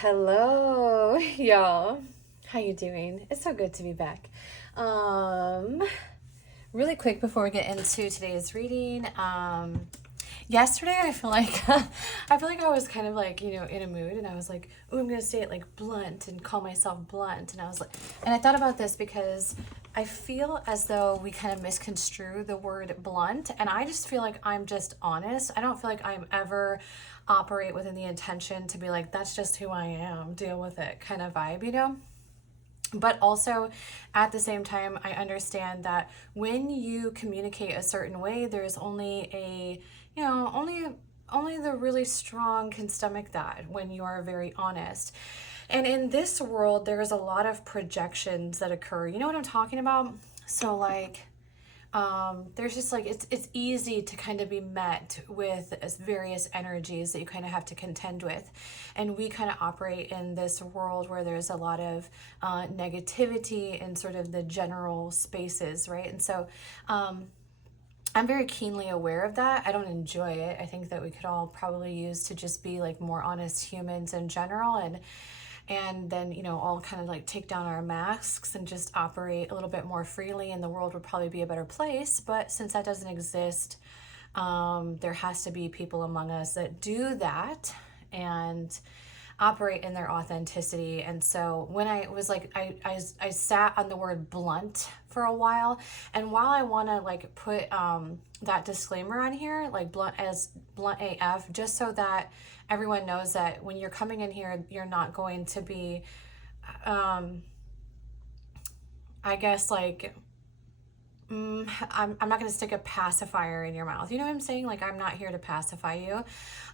Hello, y'all. How you doing? It's so good to be back. Really quick before we get into today's reading. Yesterday I feel like I was kind of like, in a mood, and I was like, oh, I'm gonna say it like blunt and call myself blunt. And I was like, and I thought about this because I feel as though we kind of misconstrue the word blunt, and I just feel like I'm just honest. I don't feel like I'm ever operate within the intention to be like, that's just who I am, deal with it kind of vibe. But also at the same time, I understand that when you communicate a certain way, there's only a, only the really strong can stomach that when you are very honest. And in this world, there's a lot of projections that occur. You know what I'm talking about? So like, there's just like it's easy to kind of be met with various energies that you kind of have to contend with, and we kind of operate in this world where there's a lot of negativity in sort of the general spaces, right? And so I'm very keenly aware of that. I don't enjoy it. I think that we could all probably use to just be like more honest humans in general, and then all kind of like take down our masks and just operate a little bit more freely, and the world would probably be a better place. But since that doesn't exist, there has to be people among us that do that and operate in their authenticity. And so when I was like, I sat on the word blunt for a while, and while I want to like put that disclaimer on here, like blunt as blunt AF, just so that everyone knows that when you're coming in here, you're not going to be I guess like I'm not going to stick a pacifier in your mouth. You know what I'm saying? Like, I'm not here to pacify you.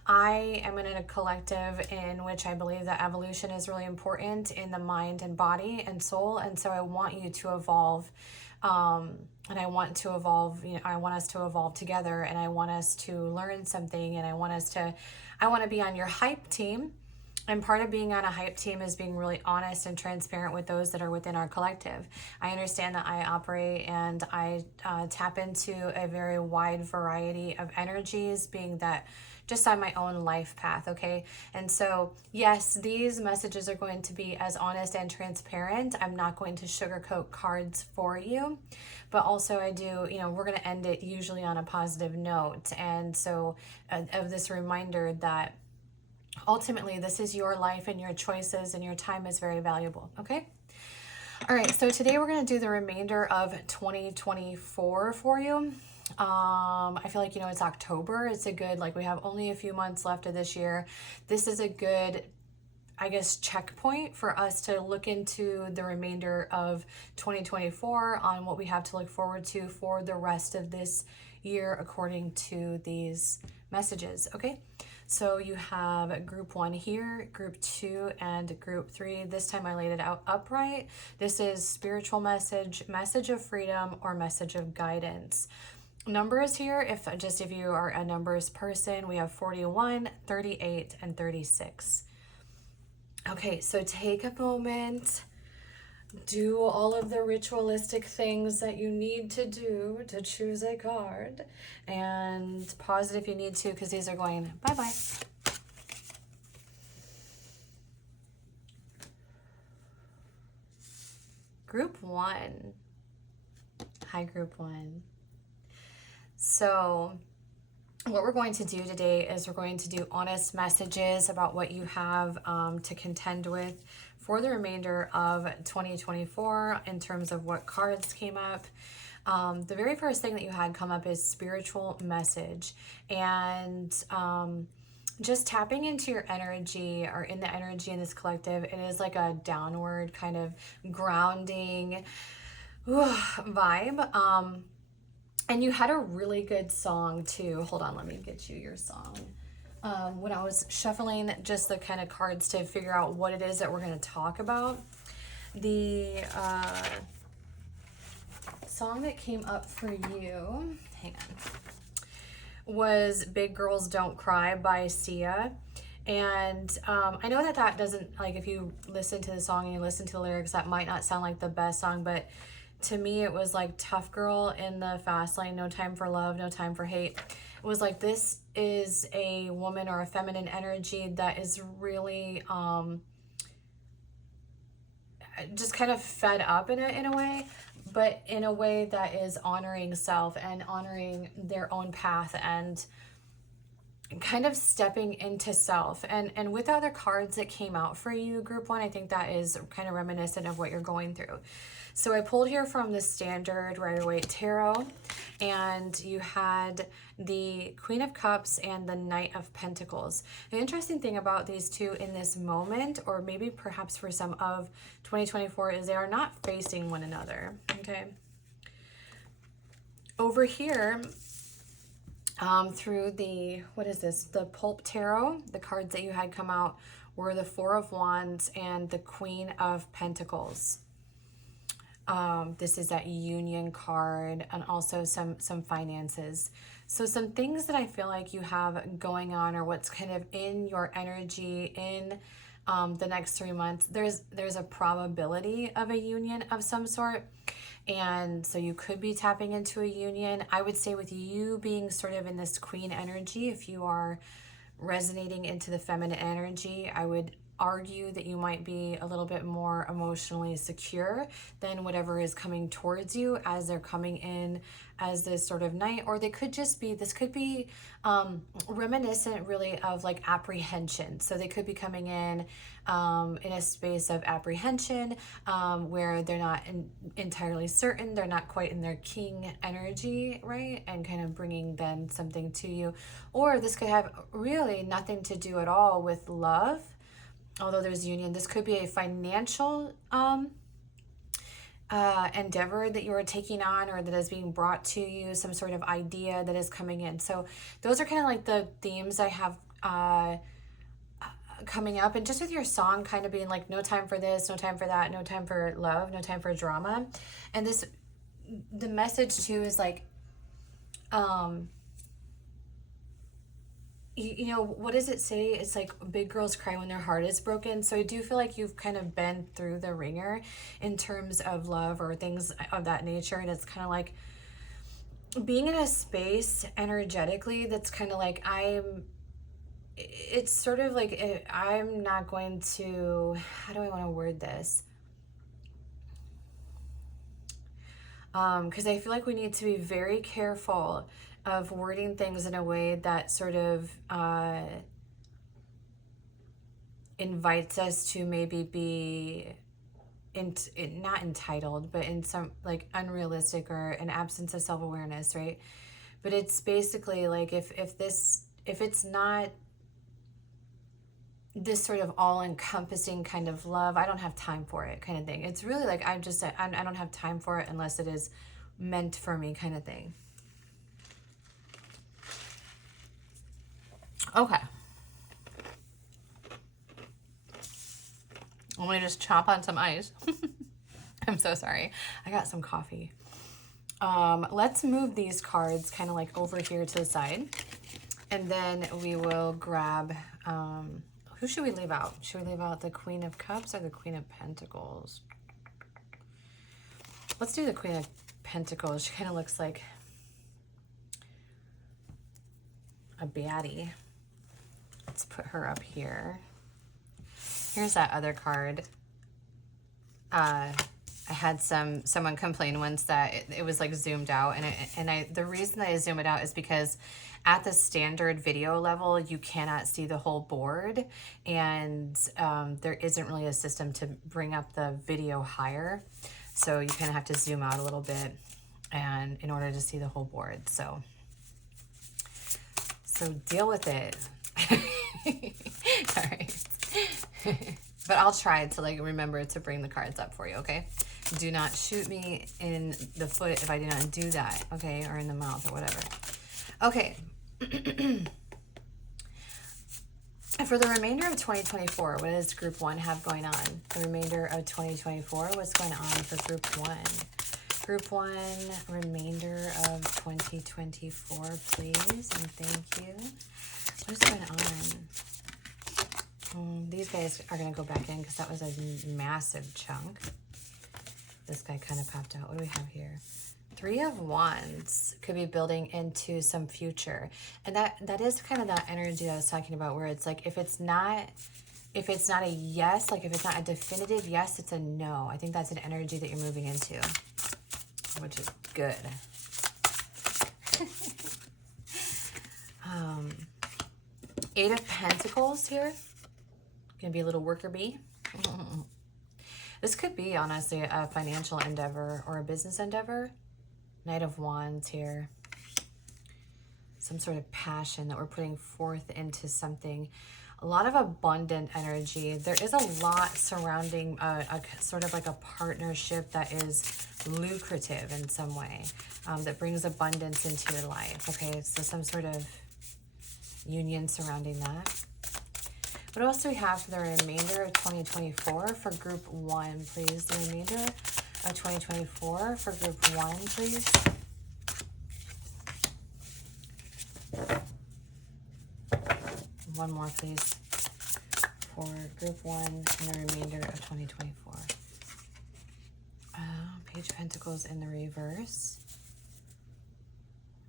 I am in a collective in which I believe that evolution is really important in the mind and body and soul. And so I want you to evolve. And I want to evolve, I want us to evolve together, and I want us to learn something, and I want to be on your hype team. And part of being on a hype team is being really honest and transparent with those that are within our collective. I understand that I operate and I tap into a very wide variety of energies, being that just on my own life path, okay? And so, yes, these messages are going to be as honest and transparent. I'm not going to sugarcoat cards for you, but also I do, we're going to end it usually on a positive note. And so, of this reminder that ultimately this is your life and your choices, and your time is very valuable, okay? All right, so today we're going to do the remainder of 2024 for you. I feel like, it's October. It's a good, like, we have only a few months left of this year. This is a good, I guess, checkpoint for us to look into the remainder of 2024 on what we have to look forward to for the rest of this year according to these messages, okay? So you have group 1 here, group 2, and group 3. This time I laid it out upright. This is spiritual message, message of freedom, or message of guidance. Numbers here, if you are a numbers person, we have 41, 38, and 36. Okay, so take a moment. Do all of the ritualistic things that you need to do to choose a card, and pause it if you need to, because these are going bye-bye. Group 1. Hi, group 1. So what we're going to do today is we're going to do honest messages about what you have to contend with for the remainder of 2024 in terms of what cards came up. The very first thing that you had come up is spiritual message, and just tapping into your energy, or in the energy in this collective. It is like a downward kind of grounding vibe. And you had a really good song too. Hold on, let me get you your song. When I was shuffling just the kind of cards to figure out what it is that we're going to talk about, the song that came up for you, hang on, was Big Girls Don't Cry by Sia. And I know that doesn't, like, if you listen to the song and you listen to the lyrics, that might not sound like the best song, but to me it was like tough girl in the fast lane, no time for love, no time for hate. It was like, this is a woman or a feminine energy that is really just kind of fed up in a way, but in a way that is honoring self and honoring their own path and kind of stepping into self. And with the other cards that came out for you, group one, I think that is kind of reminiscent of what you're going through. So I pulled here from the Standard Rider-Waite Tarot, and you had the Queen of Cups and the Knight of Pentacles. The interesting thing about these two in this moment, or maybe perhaps for some of 2024, is they are not facing one another, okay? Over here, through the, what is this, the Pulp Tarot, the cards that you had come out were the Four of Wands and the Queen of Pentacles. This is that union card, and also some finances. So some things that I feel like you have going on, or what's kind of in your energy in the next 3 months, there's a probability of a union of some sort. And so you could be tapping into a union. I would say with you being sort of in this queen energy, if you are resonating into the feminine energy, I would argue that you might be a little bit more emotionally secure than whatever is coming towards you as they're coming in as this sort of knight. Or they could just be, this could be reminiscent really of like apprehension. So they could be coming in a space of apprehension, where they're not entirely certain, they're not quite in their king energy, right? And kind of bringing then something to you. Or this could have really nothing to do at all with love, although there's union. This could be a financial endeavor that you are taking on, or that is being brought to you, some sort of idea that is coming in. So those are kind of like the themes I have coming up. And just with your song kind of being like, no time for this, no time for that, no time for love, no time for drama. And this, the message too is like, you know, what does it say? It's like big girls cry when their heart is broken. So I do feel like you've kind of been through the ringer in terms of love or things of that nature. And it's kind of like being in a space energetically that's kind of like, it's sort of like, I'm not going to, how do I want to word this? Because I feel like we need to be very careful of wording things in a way that sort of invites us to maybe be not entitled, but in some like unrealistic or an absence of self-awareness, right? But it's basically like if it's not this sort of all-encompassing kind of love, I don't have time for it kind of thing. It's really like I don't have time for it unless it is meant for me kind of thing. Okay. Let me just chomp on some ice. I'm so sorry. I got some coffee. Let's move these cards kind of like over here to the side. And then we will grab, who should we leave out? Should we leave out the Queen of Cups or the Queen of Pentacles? Let's do the Queen of Pentacles. She kind of looks like a baddie. Let's put her up here. Here's that other card. I had someone complain once that it was like zoomed out, and the reason that I zoom it out is because at the standard video level you cannot see the whole board, and there isn't really a system to bring up the video higher, so you kind of have to zoom out a little bit and in order to see the whole board. So deal with it. All right. But I'll try to like remember to bring the cards up for you, okay? Do not shoot me in the foot if I do not do that, okay? Or in the mouth or whatever. Okay. For the remainder of 2024, what does group one have going on? The remainder of 2024, what's going on for group one? Group one, remainder of 2024, please, and thank you. What is going on? These guys are going to go back in because that was a massive chunk. This guy kind of popped out. What do we have here? Three of Wands could be building into some future. And that is kind of that energy I was talking about, where it's like if it's not if it's not a yes, like if it's not a definitive yes, it's a no. I think that's an energy that you're moving into, which is good. Eight of Pentacles here. Gonna be a little worker bee. This could be, honestly, a financial endeavor or a business endeavor. Knight of Wands here. Some sort of passion that we're putting forth into something. A lot of abundant energy. There is a lot surrounding a sort of like a partnership that is lucrative in some way, that brings abundance into your life. Okay, so some sort of union surrounding that. What else do we have for the remainder of 2024 for group 1, please? The remainder of 2024 for group 1, please. One more, please, for group 1 and the remainder of 2024. Page of Pentacles in the reverse.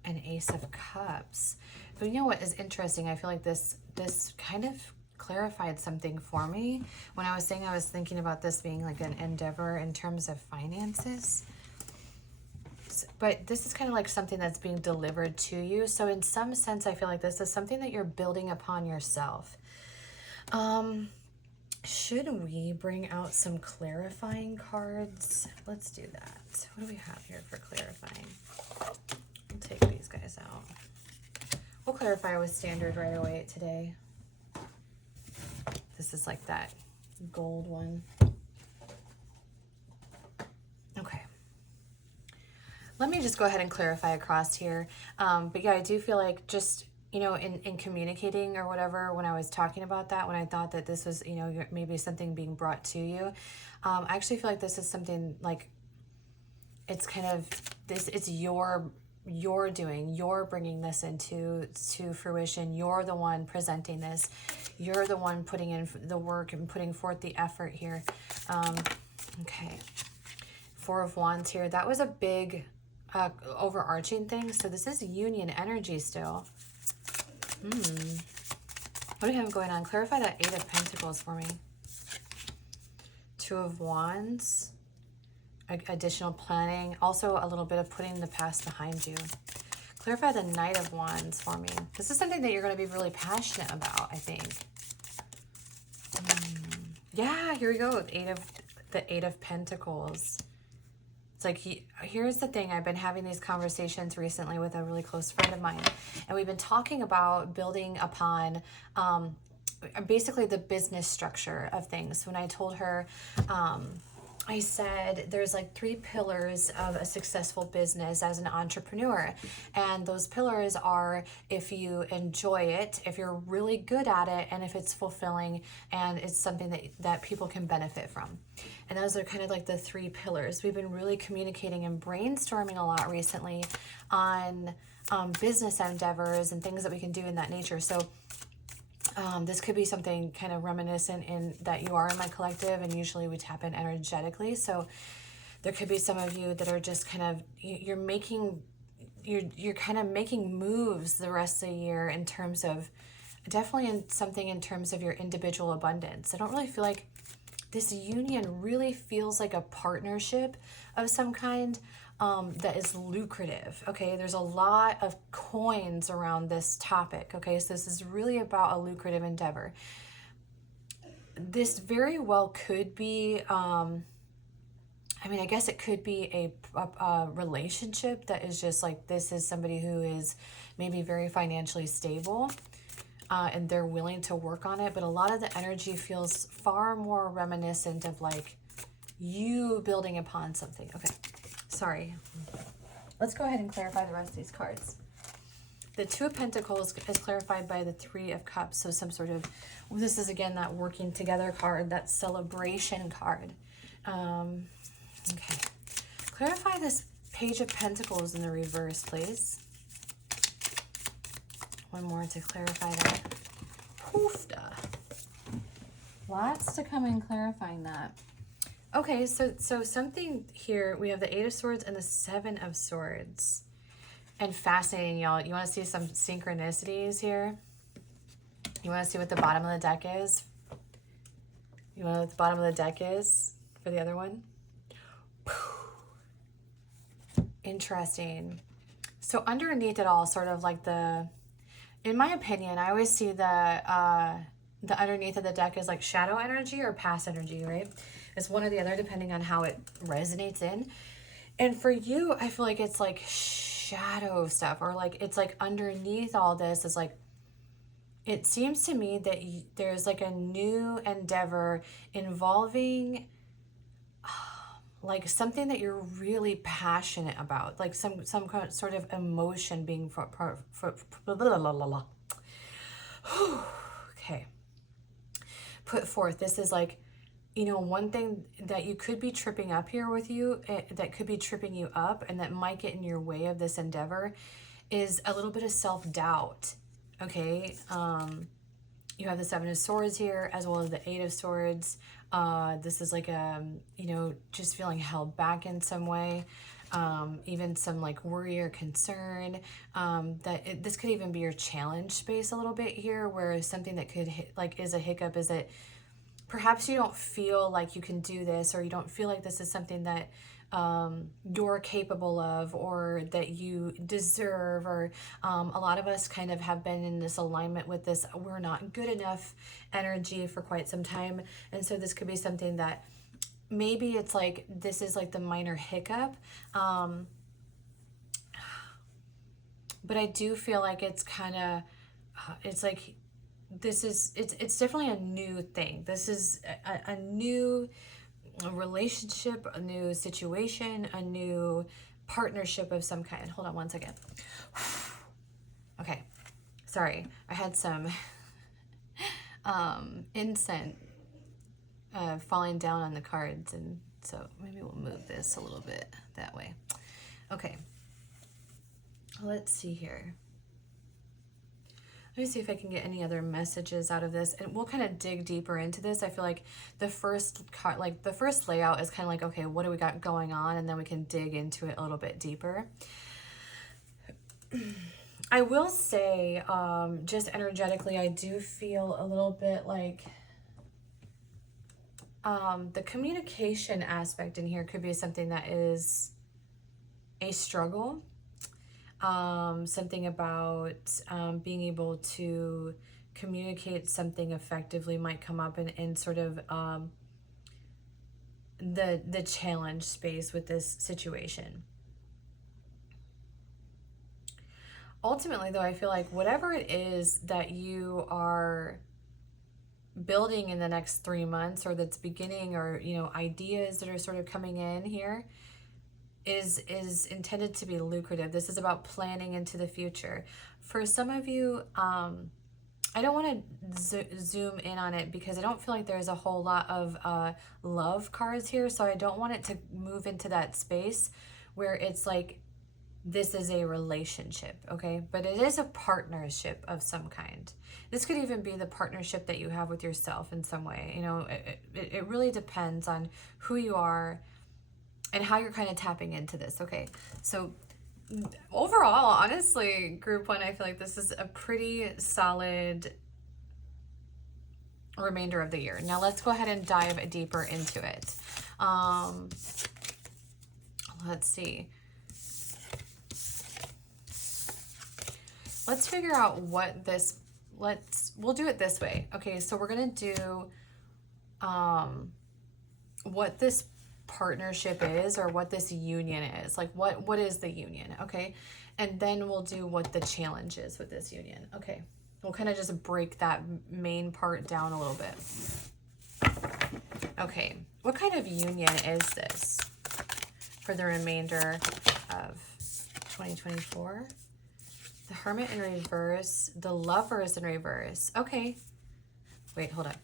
An Ace of Cups. But you know what is interesting? I feel like this kind of clarified something for me. When I was saying I was thinking about this being like an endeavor in terms of finances. But this is kind of like something that's being delivered to you. So in some sense, I feel like this is something that you're building upon yourself. Should we bring out some clarifying cards? Let's do that. What do we have here for clarifying? We'll take these guys out. We'll clarify with standard right away today. This is like that gold one. Okay. Let me just go ahead and clarify across here. But yeah, I do feel like just, you know, in communicating or whatever, when I was talking about that, when I thought that this was, you know, maybe something being brought to you, I actually feel like this is something like, it's kind of, it's your doing, you're bringing this into fruition. You're the one presenting this. You're the one putting in the work and putting forth the effort here. Okay. Four of Wands here. That was a big overarching thing. So this is union energy still. What do we have going on? Clarify that Eight of Pentacles for me. Two of Wands. Additional planning. Also a little bit of putting the past behind you. Clarify the Knight of Wands for me. This is something that you're going to be really passionate about, I think. Yeah, here we go. The Eight of Pentacles. It's like, here's the thing. I've been having these conversations recently with a really close friend of mine. And we've been talking about building upon basically the business structure of things. When I told her, I said there's like 3 pillars of a successful business as an entrepreneur. And those pillars are if you enjoy it, if you're really good at it, and if it's fulfilling and it's something that people can benefit from. And those are kind of like the 3 pillars. We've been really communicating and brainstorming a lot recently on business endeavors and things that we can do in that nature. So this could be something kind of reminiscent in that you are in my collective, and usually we tap in energetically. So there could be some of you that are just kind of, you're kind of making moves the rest of the year in terms of, definitely in something in terms of your individual abundance. I don't really feel like this union really feels like a partnership of some kind. That is lucrative. Okay, there's a lot of coins around this topic. Okay, so this is really about a lucrative endeavor. This very well could be, I mean, I guess it could be a relationship that is just like, this is somebody who is maybe very financially stable, and they're willing to work on it. But a lot of the energy feels far more reminiscent of like you building upon something. Okay. Sorry. Let's go ahead and clarify the rest of these cards. The Two of Pentacles is clarified by the Three of Cups. So some sort of, this is again that working together card, that celebration card. Okay. Clarify this Page of Pentacles in the reverse, please. One more to clarify that. Poofda. Lots to come in clarifying that. Okay, so something here, we have the Eight of Swords and the Seven of Swords. And fascinating, y'all. You want to see some synchronicities here? You want to see what the bottom of the deck is? You know what the bottom of the deck is for the other one? Interesting. So underneath it all, sort of like in my opinion, I always see the underneath of the deck is like shadow energy or past energy, right? It's one or the other depending on how it resonates in. And for you, I feel like it's like shadow stuff, or like it's like underneath all this is like, it seems to me that there's like a new endeavor involving like something that you're really passionate about, like some sort of emotion being okay, put forth. This is like, you know, one thing that you could be tripping up here with you, that could be tripping you up and that might get in your way of this endeavor, is a little bit of self-doubt. Okay, you have the Seven of Swords here as well as the Eight of Swords. This is like you know, just feeling held back in some way, even some like worry or concern. This could even be your challenge space a little bit here, where something that could is a hiccup is that perhaps you don't feel like you can do this, or you don't feel like this is something that you're capable of, or that you deserve, or a lot of us kind of have been in this alignment with this we're not good enough energy for quite some time. And so this could be something that maybe it's like this is like the minor hiccup, but I do feel like it's kind of it's like it's definitely a new thing. This is a new relationship, a new situation, a new partnership of some kind. Hold on one second. Okay, sorry, I had some incense falling down on the cards, and so maybe we'll move this a little bit that way. Okay, let's see here. Let me see if I can get any other messages out of this, and we'll kind of dig deeper into this. I feel like the first layout is kind of like, okay, what do we got going on? And then we can dig into it a little bit deeper. I will say, just energetically, I do feel a little bit like the communication aspect in here could be something that is a struggle. Something about being able to communicate something effectively might come up in sort of the challenge space with this situation. Ultimately, though, I feel like whatever it is that you are building in the next 3 months, or that's beginning, or, you know, ideas that are sort of coming in here, is intended to be lucrative. This is about planning into the future. For some of you, I don't want to zoom in on it because I don't feel like there's a whole lot of love cards here, so I don't want it to move into that space where it's like this is a relationship, okay? But it is a partnership of some kind. This could even be the partnership that you have with yourself in some way. You know, it really depends on who you are and how you're kind of tapping into this. Okay, so overall, honestly, group one, I feel like this is a pretty solid remainder of the year. Now let's go ahead and dive deeper into it. Let's see. Let's figure out what this, we'll do it this way. Okay, so we're gonna do what this partnership is, or what this union is. Like what is the union, okay? And then we'll do what the challenge is with this union. Okay, we'll kind of just break that main part down a little bit. Okay, what kind of union is this for the remainder of 2024? The Hermit in reverse, the Lovers in reverse. Okay, wait, hold up.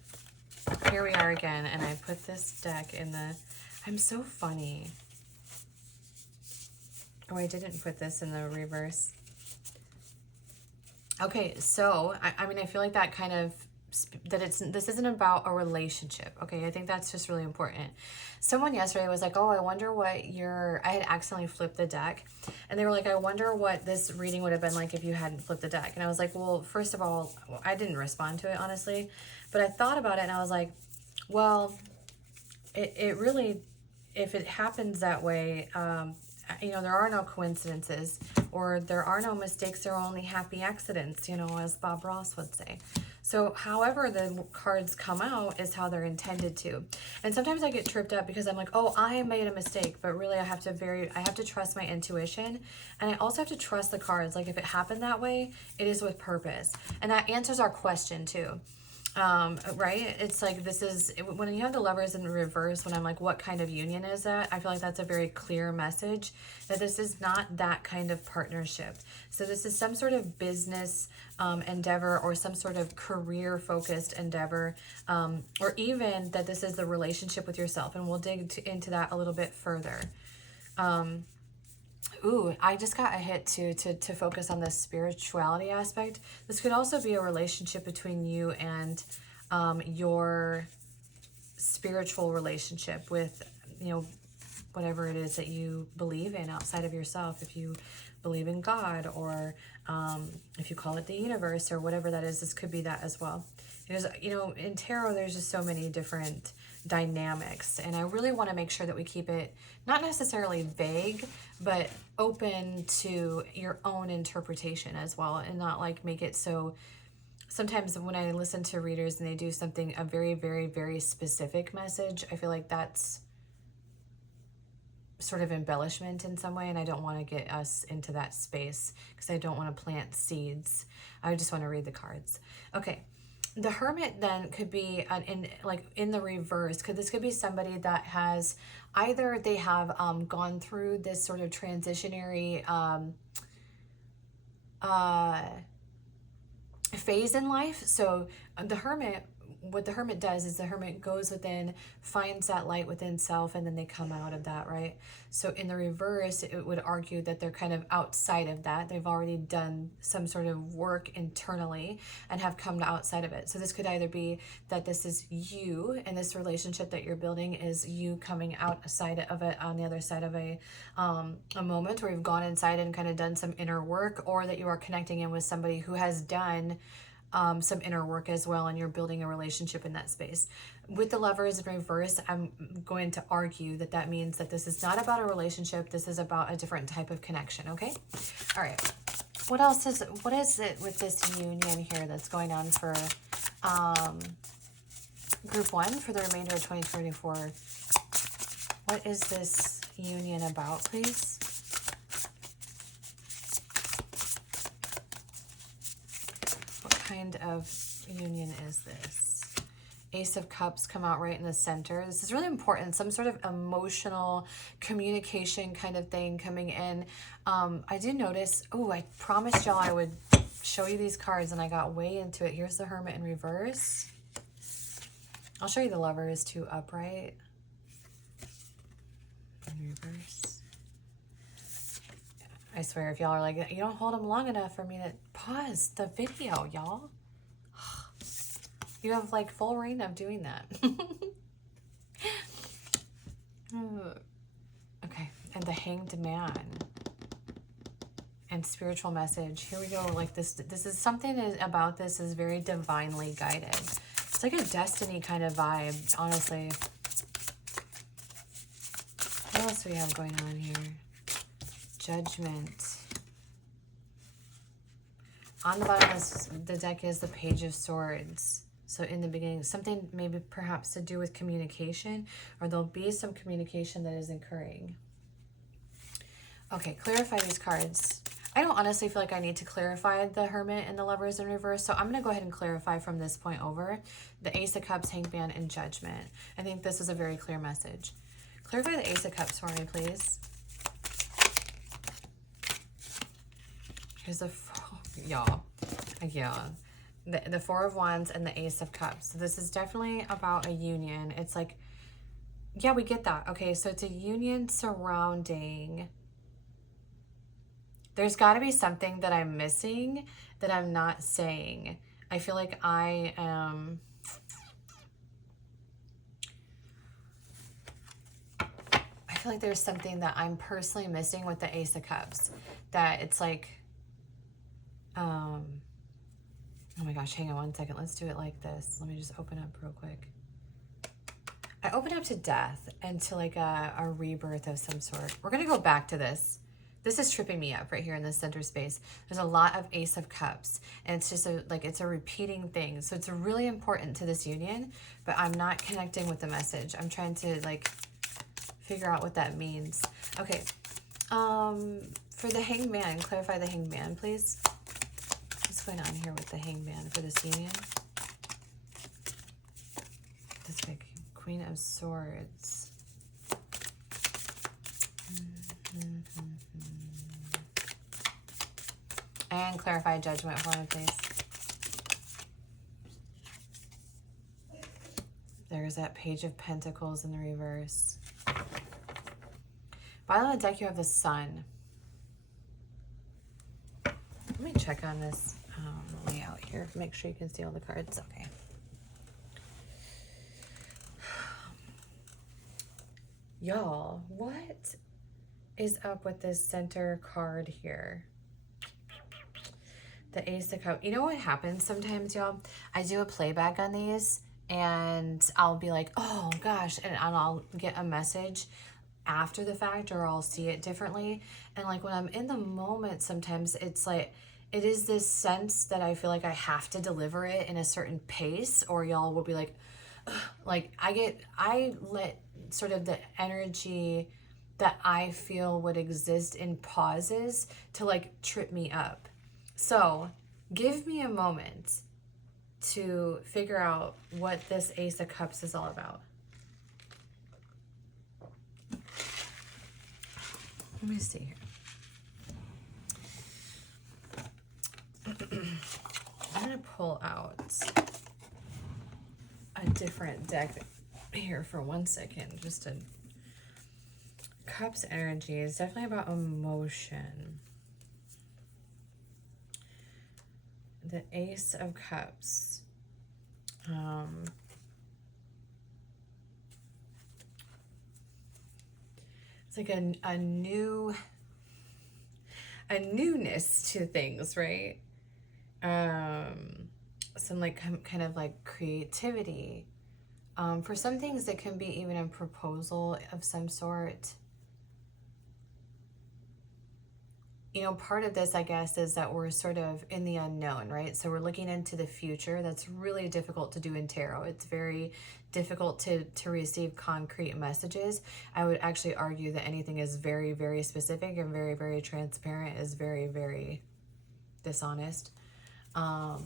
Here we are again, and I put this deck in the, I'm so funny. Oh, I didn't put this in the reverse. Okay, so, I mean, I feel like that kind of, this isn't about a relationship, okay? I think that's just really important. Someone yesterday was like, oh, I wonder what I had accidentally flipped the deck. And they were like, I wonder what this reading would have been like if you hadn't flipped the deck. And I was like, well, first of all, I didn't respond to it, honestly. But I thought about it, and I was like, Well, it really, if it happens that way, you know, there are no coincidences, or there are no mistakes, there are only happy accidents, you know, as Bob Ross would say. So however the cards come out is how they're intended to. And sometimes I get tripped up because I'm like, oh, I made a mistake, but really I have to trust my intuition. And I also have to trust the cards. Like if it happened that way, it is with purpose. And that answers our question too. Right? It's like, this is, when you have the Lovers in reverse, when I'm like, what kind of union is that? I feel like that's a very clear message that this is not that kind of partnership. So this is some sort of business endeavor, or some sort of career focused endeavor, or even that this is the relationship with yourself. And we'll dig into that a little bit further. Ooh, I just got a hit to focus on the spirituality aspect. This could also be a relationship between you and your spiritual relationship with, you know, whatever it is that you believe in outside of yourself. If you believe in God, or if you call it the universe, or whatever that is, this could be that as well. Because, you know, in tarot, there's just so many different dynamics, and I really want to make sure that we keep it not necessarily vague, but open to your own interpretation as well, and not like make it so. Sometimes when I listen to readers and they do something, a very, very, very specific message, I feel like that's sort of embellishment in some way, and I don't want to get us into that space because I don't want to plant seeds. I just want to read the cards. Okay. The Hermit then could be in the reverse. This could be somebody that has either they have gone through this sort of transitionary phase in life. So the Hermit, what the Hermit does is the Hermit goes within, finds that light within self, and then they come out of that, right? So in the reverse, it would argue that they're kind of outside of that. They've already done some sort of work internally and have come outside of it. So this could either be that this is you, and this relationship that you're building is you coming outside of it, on the other side of a moment where you've gone inside and kind of done some inner work, or that you are connecting in with somebody who has done some inner work as well, and you're building a relationship in that space. With the Lovers in reverse, I'm going to argue that that means that this is not about a relationship. This is about a different type of connection. Okay. All right. What is it with this union here that's going on for group 1 for the remainder of 2024? What is this union about, please? Kind of union is this? Ace of Cups come out right in the center. This is really important. Some sort of emotional communication kind of thing coming in. I did notice, oh, I promised y'all I would show you these cards, and I got way into it. Here's the Hermit in reverse. I'll show you the Lovers too, upright. In reverse. I swear, if y'all are like, you don't hold them long enough for me to pause the video, y'all. You have like full reign of doing that. Okay, and the Hanged Man and spiritual message. Here we go. Like this is something about this is very divinely guided. It's like a destiny kind of vibe, honestly. What else do we have going on here? Judgment. On the bottom of the deck is the Page of Swords. So in the beginning, something maybe perhaps to do with communication, or there'll be some communication that is occurring. Okay, clarify these cards. I don't honestly feel like I need to clarify the Hermit and the Lovers in reverse, so I'm going to go ahead and clarify from this point over the Ace of Cups, Hanged Man, and Judgment. I think this is a very clear message. Clarify the Ace of Cups for me, please. Here's the, y'all, yeah, the Four of Wands and the Ace of Cups. So this is definitely about a union. It's like, yeah, we get that. Okay, so it's a union surrounding, there's got to be something that I'm missing that I'm not saying. I feel like I am, I feel like there's something that I'm personally missing with the Ace of Cups, that it's like, oh my gosh, hang on one second. Let's do it like this. Let me just open up real quick. I open up to death and to like a rebirth of some sort. We're going to go back to this. This is tripping me up right here in the center space. There's a lot of Ace of Cups, and it's just it's a repeating thing. So it's really important to this union, but I'm not connecting with the message. I'm trying to like figure out what that means. Okay. For the Hangman, clarify the Hangman, please. What's going on here with the Hangman for this union? This big Queen of Swords. And clarify judgment for me, please. There's that Page of Pentacles in the reverse. Bottom of the deck, you have the Sun. Let me check on this layout here. Make sure you can see all the cards. Okay. Y'all, what is up with this center card here? The Ace of Cups. You know what happens sometimes, y'all? I do a playback on these, and I'll be like, oh gosh, and I'll get a message after the fact, or I'll see it differently. And like when I'm in the moment, sometimes it's like, it is this sense that I feel like I have to deliver it in a certain pace, or y'all will be like, ugh. Like I let sort of the energy that I feel would exist in pauses to like trip me up. So give me a moment to figure out what this Ace of Cups is all about. Let me see here. I'm going to pull out a different deck here for 1 second. Just a Cups energy is definitely about emotion. The Ace of Cups. It's like a newness to things, right? Some like kind of like creativity. For some things, it can be even a proposal of some sort. You know, part of this, I guess, is that we're sort of in the unknown, right? So we're looking into the future. That's really difficult to do in tarot. It's very difficult to receive concrete messages. I would actually argue that anything is very, very specific and very, very transparent is very, very dishonest. So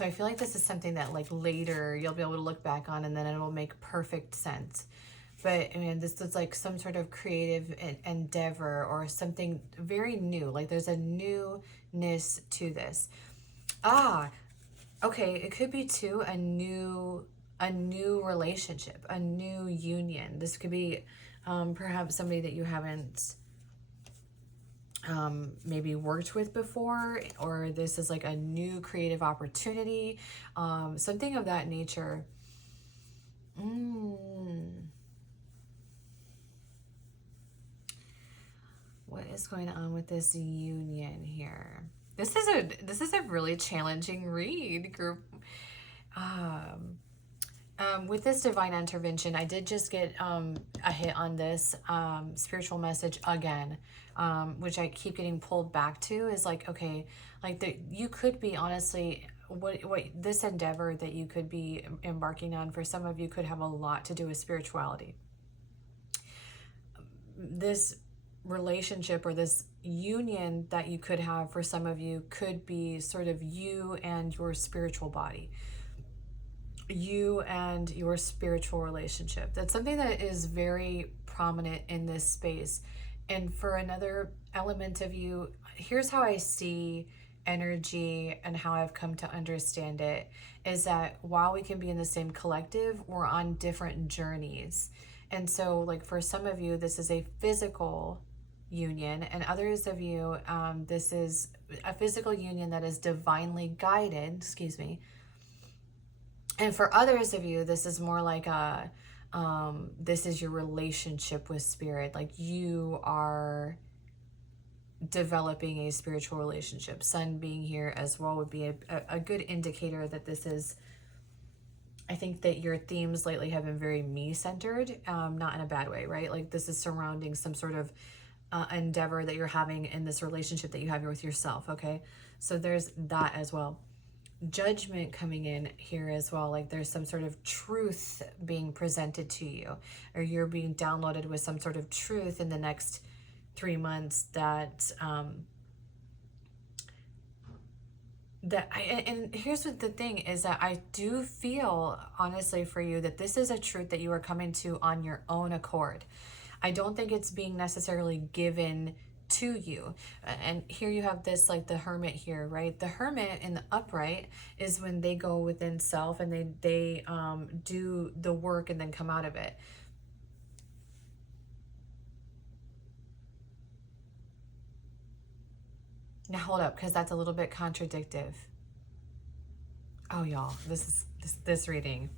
I feel like this is something that like later you'll be able to look back on, and then it'll make perfect sense. But I mean, this is like some sort of creative endeavor or something very new. Like there's a newness to this. Okay, it could be too a new relationship, a new union. This could be perhaps somebody that you haven't maybe worked with before, or this is like a new creative opportunity, something of that nature. What is going on with this union here? This is a really challenging read, group. With this divine intervention, I did just get a hit on this spiritual message again, which I keep getting pulled back to, is like, okay, like you could be honestly, what this endeavor that you could be embarking on for some of you could have a lot to do with spirituality. This relationship or this union that you could have for some of you could be sort of you and your spiritual body, you and your spiritual relationship. That's something that is very prominent in this space. And for another element of you, here's how I see energy and how I've come to understand it, is that while we can be in the same collective, we're on different journeys. And so like for some of you, this is a physical union, and others of you, this is a physical union that is divinely guided, excuse me. And for others of you, this is more like a, this is your relationship with spirit. Like you are developing a spiritual relationship. Sun being here as well would be a good indicator that this is I think that your themes lately have been very me-centered, not in a bad way, right? Like this is surrounding some sort of endeavor that you're having in this relationship that you have with yourself, okay? So there's that as well. Judgment coming in here as well, like there's some sort of truth being presented to you, or you're being downloaded with some sort of truth in the next 3 months that and here's what the thing is, that I do feel honestly for you that this is a truth that you are coming to on your own accord. I don't think it's being necessarily given to you. And here you have this, like the Hermit here, right? The Hermit in the upright is when they go within self and they do the work and then come out of it. Now hold up, because that's a little bit contradictive. Oh y'all, this reading,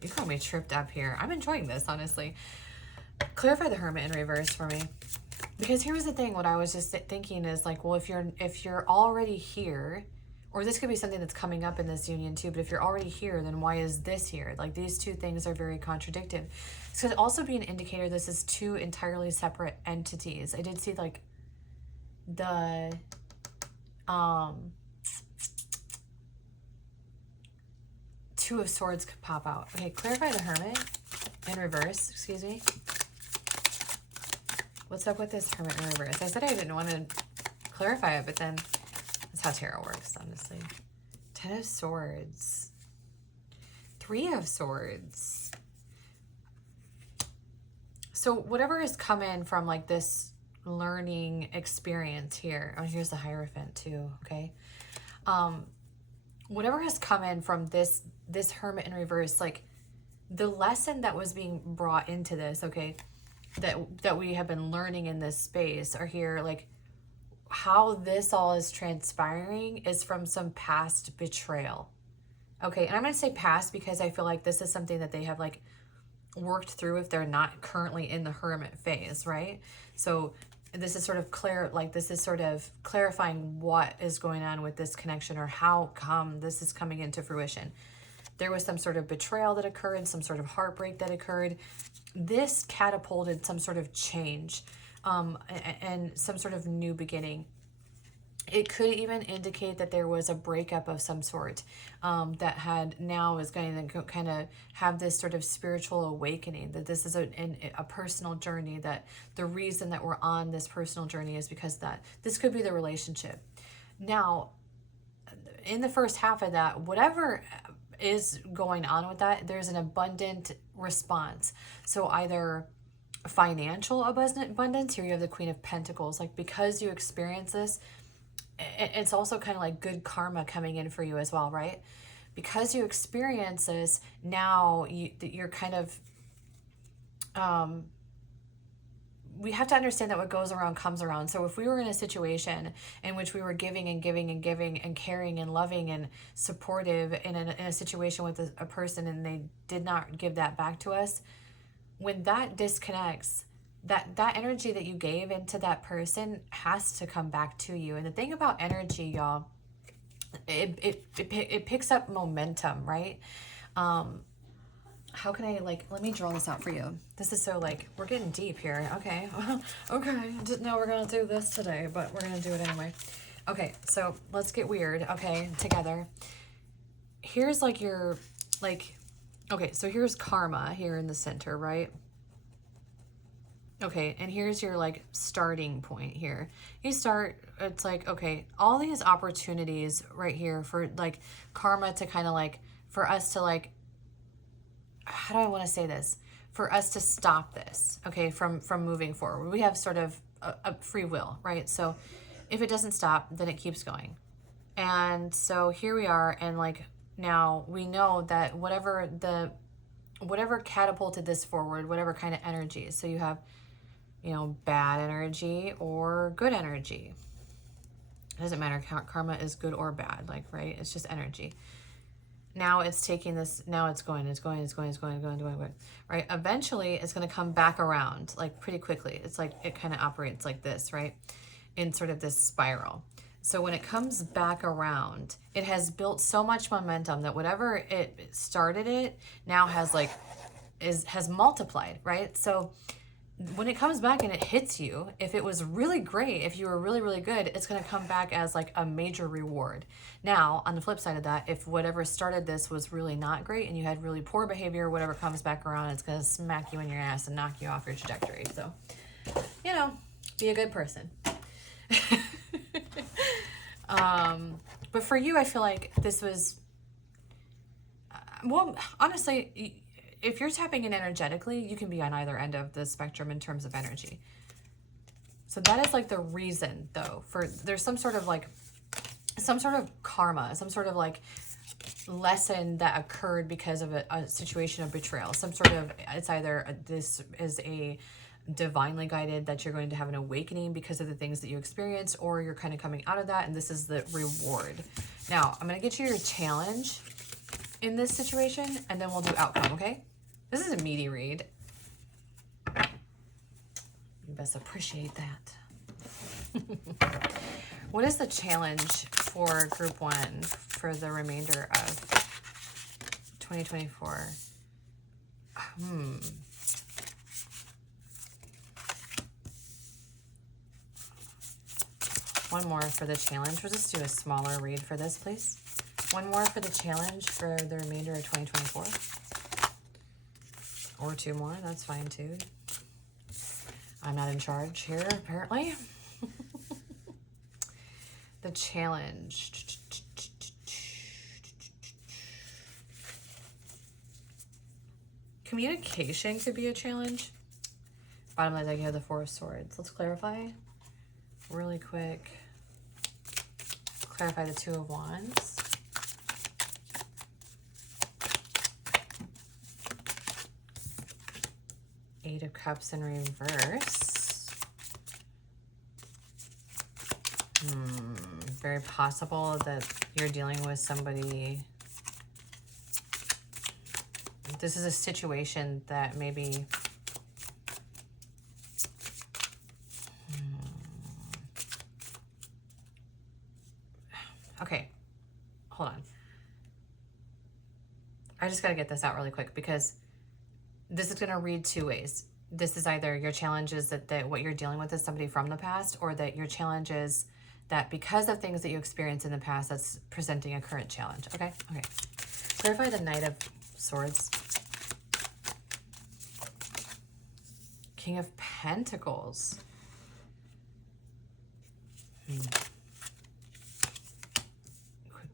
you got me tripped up here. I'm enjoying this, honestly. Clarify the Hermit in reverse for me. Because here's the thing, what I was just thinking is like, well, if you're already here, or this could be something that's coming up in this union too, but if you're already here, then why is this here? Like these two things are very contradictive. This could also be an indicator this is two entirely separate entities. I did see like the Two of Swords could pop out. Okay, clarify the Hermit in reverse, excuse me. What's up with this Hermit in reverse? I said I didn't want to clarify it, but then that's how tarot works, honestly. Ten of Swords. Three of Swords. So whatever has come in from like this learning experience here. Oh, here's the Hierophant too, okay? Whatever has come in from this Hermit in reverse, like the lesson that was being brought into this, okay, that we have been learning in this space are here, like how this all is transpiring is from some past betrayal. Okay, and I'm going to say past because I feel like this is something that they have like worked through if they're not currently in the Hermit phase, right? So this is sort of clarifying what is going on with this connection, or how come this is coming into fruition. There was some sort of betrayal that occurred, some sort of heartbreak that occurred. This catapulted some sort of change and some sort of new beginning. It could even indicate that there was a breakup of some sort that now is going to kind of have this sort of spiritual awakening, that this is a personal journey, that the reason that we're on this personal journey is because that this could be the relationship. Now, in the first half of that, whatever is going on with that, there's an abundant response. So either financial abundance, here you have the Queen of Pentacles, like because you experience this, it's also kind of like good karma coming in for you as well, right? Because you experience this, now you're kind of, we have to understand that what goes around comes around. So if we were in a situation in which we were giving and giving and giving and caring and loving and supportive in a situation with a person, and they did not give that back to us, when that disconnects, that energy that you gave into that person has to come back to you. And the thing about energy, y'all, it picks up momentum, right? How can I, like, let me draw this out for you. This is so, like, we're getting deep here. Okay. Okay. Didn't know we're going to do this today, but we're going to do it anyway. Okay. So let's get weird. Okay. Together. Here's like your, like, okay. So here's karma here in the center, right? Okay, and here's your like starting point here. You start, it's like, okay, all these opportunities right here for like karma to kind of like, for us to like, how do I want to say this? For us to stop this, okay, from moving forward. We have sort of a free will, right? So if it doesn't stop, then it keeps going. And so here we are, and like now we know that whatever catapulted this forward, whatever kind of energy. So you have, you know, bad energy or good energy. It doesn't matter. Karma is good or bad, like, right? It's just energy. Now it's taking this, now it's going, right? Eventually it's going to come back around, like pretty quickly. It's like, it kind of operates like this, right? In sort of this spiral. So when it comes back around, it has built so much momentum that whatever it started it now has like has multiplied, right? So when it comes back and it hits you, if it was really great, if you were really, really good, it's going to come back as like a major reward. Now, on the flip side of that, if whatever started this was really not great and you had really poor behavior, whatever comes back around, it's going to smack you in your ass and knock you off your trajectory. So, you know, be a good person. But for you, I feel like this was, well, honestly, if you're tapping in energetically, you can be on either end of the spectrum in terms of energy. So that is like the reason, though, for there's some sort of like, some sort of karma, some sort of like lesson that occurred because of a situation of betrayal. Some sort of, it's either this is a divinely guided that you're going to have an awakening because of the things that you experienced, or you're kind of coming out of that and this is the reward. Now, I'm going to get you your challenge in this situation, and then we'll do outcome, okay? This is a meaty read. You best appreciate that. What is the challenge for group 1 for the remainder of 2024? One more for the challenge. We'll just do a smaller read for this, please. One more for the challenge for the remainder of 2024. Or 2 more, that's fine too. I'm not in charge here, apparently. The challenge. Communication could be a challenge. Bottom line, you have the 4 of Swords. Let's clarify really quick. Clarify the 2 of Wands. Eight of Cups in reverse. Very possible that you're dealing with somebody. This is a situation that maybe okay, hold on. I just got to get this out really quick because this is going to read 2 ways. This is either your challenge is that what you're dealing with is somebody from the past, or that your challenge is that because of things that you experienced in the past, that's presenting a current challenge. Okay? Okay. Clarify the Knight of Swords. King of Pentacles.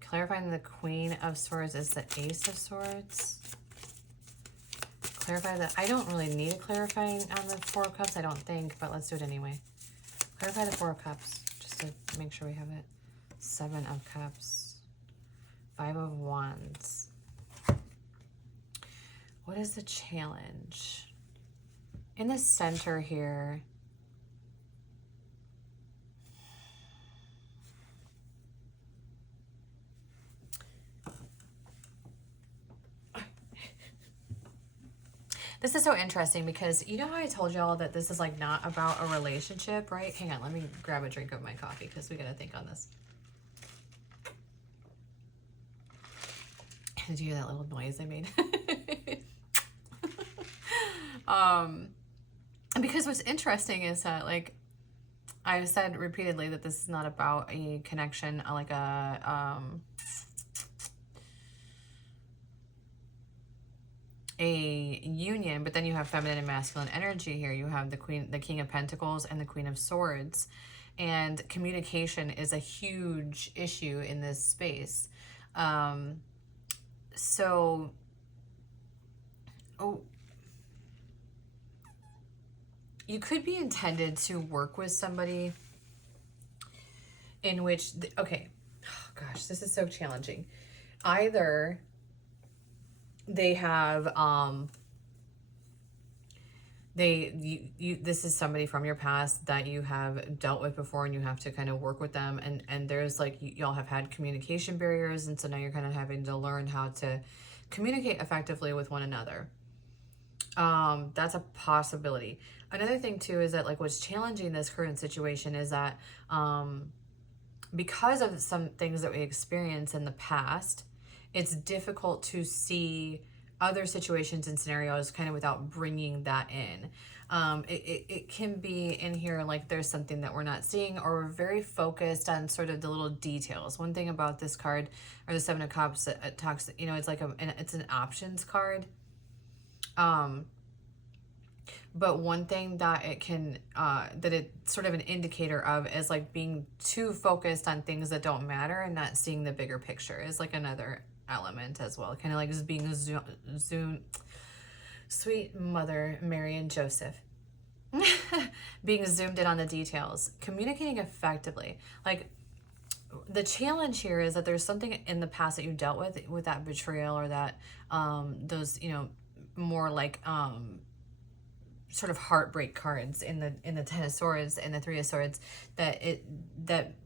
Clarifying the Queen of Swords is the Ace of Swords. Clarify that. I don't really need a clarifying on the 4 of Cups, I don't think, but let's do it anyway. Clarify the 4 of Cups, just to make sure we have it. 7 of Cups. 5 of Wands. What is the challenge? In the center here, this is so interesting because you know how I told y'all that this is like not about a relationship, right? Hang on, let me grab a drink of my coffee because we got to think on this. Did you hear that little noise I made? Because what's interesting is that, like, I've said repeatedly that this is not about a connection, like a union, but then you have feminine and masculine energy here. You have the King of Pentacles and the Queen of Swords, and communication is a huge issue in this space. You could be intended to work with somebody in which, okay, oh gosh, this is so challenging. Either they have, this is somebody from your past that you have dealt with before, and you have to kind of work with them, and there's like, y'all have had communication barriers, and so now you're kind of having to learn how to communicate effectively with one another. That's a possibility. Another thing too is that, like, what's challenging this current situation is that because of some things that we experienced in the past, it's difficult to see other situations and scenarios kind of without bringing that in. It can be in here like there's something that we're not seeing, or we're very focused on sort of the little details. One thing about this card, or the Seven of Cups, it talks, you know, it's like it's an options card. But one thing that it can, that it's sort of an indicator of is like being too focused on things that don't matter and not seeing the bigger picture is like another element as well. Kind of like just being sweet mother, Mary and Joseph. Being zoomed in on the details, communicating effectively. Like, the challenge here is that there's something in the past that you dealt with that betrayal, or that, those, you know, more like, sort of heartbreak cards in the Ten of Swords and the Three of Swords, that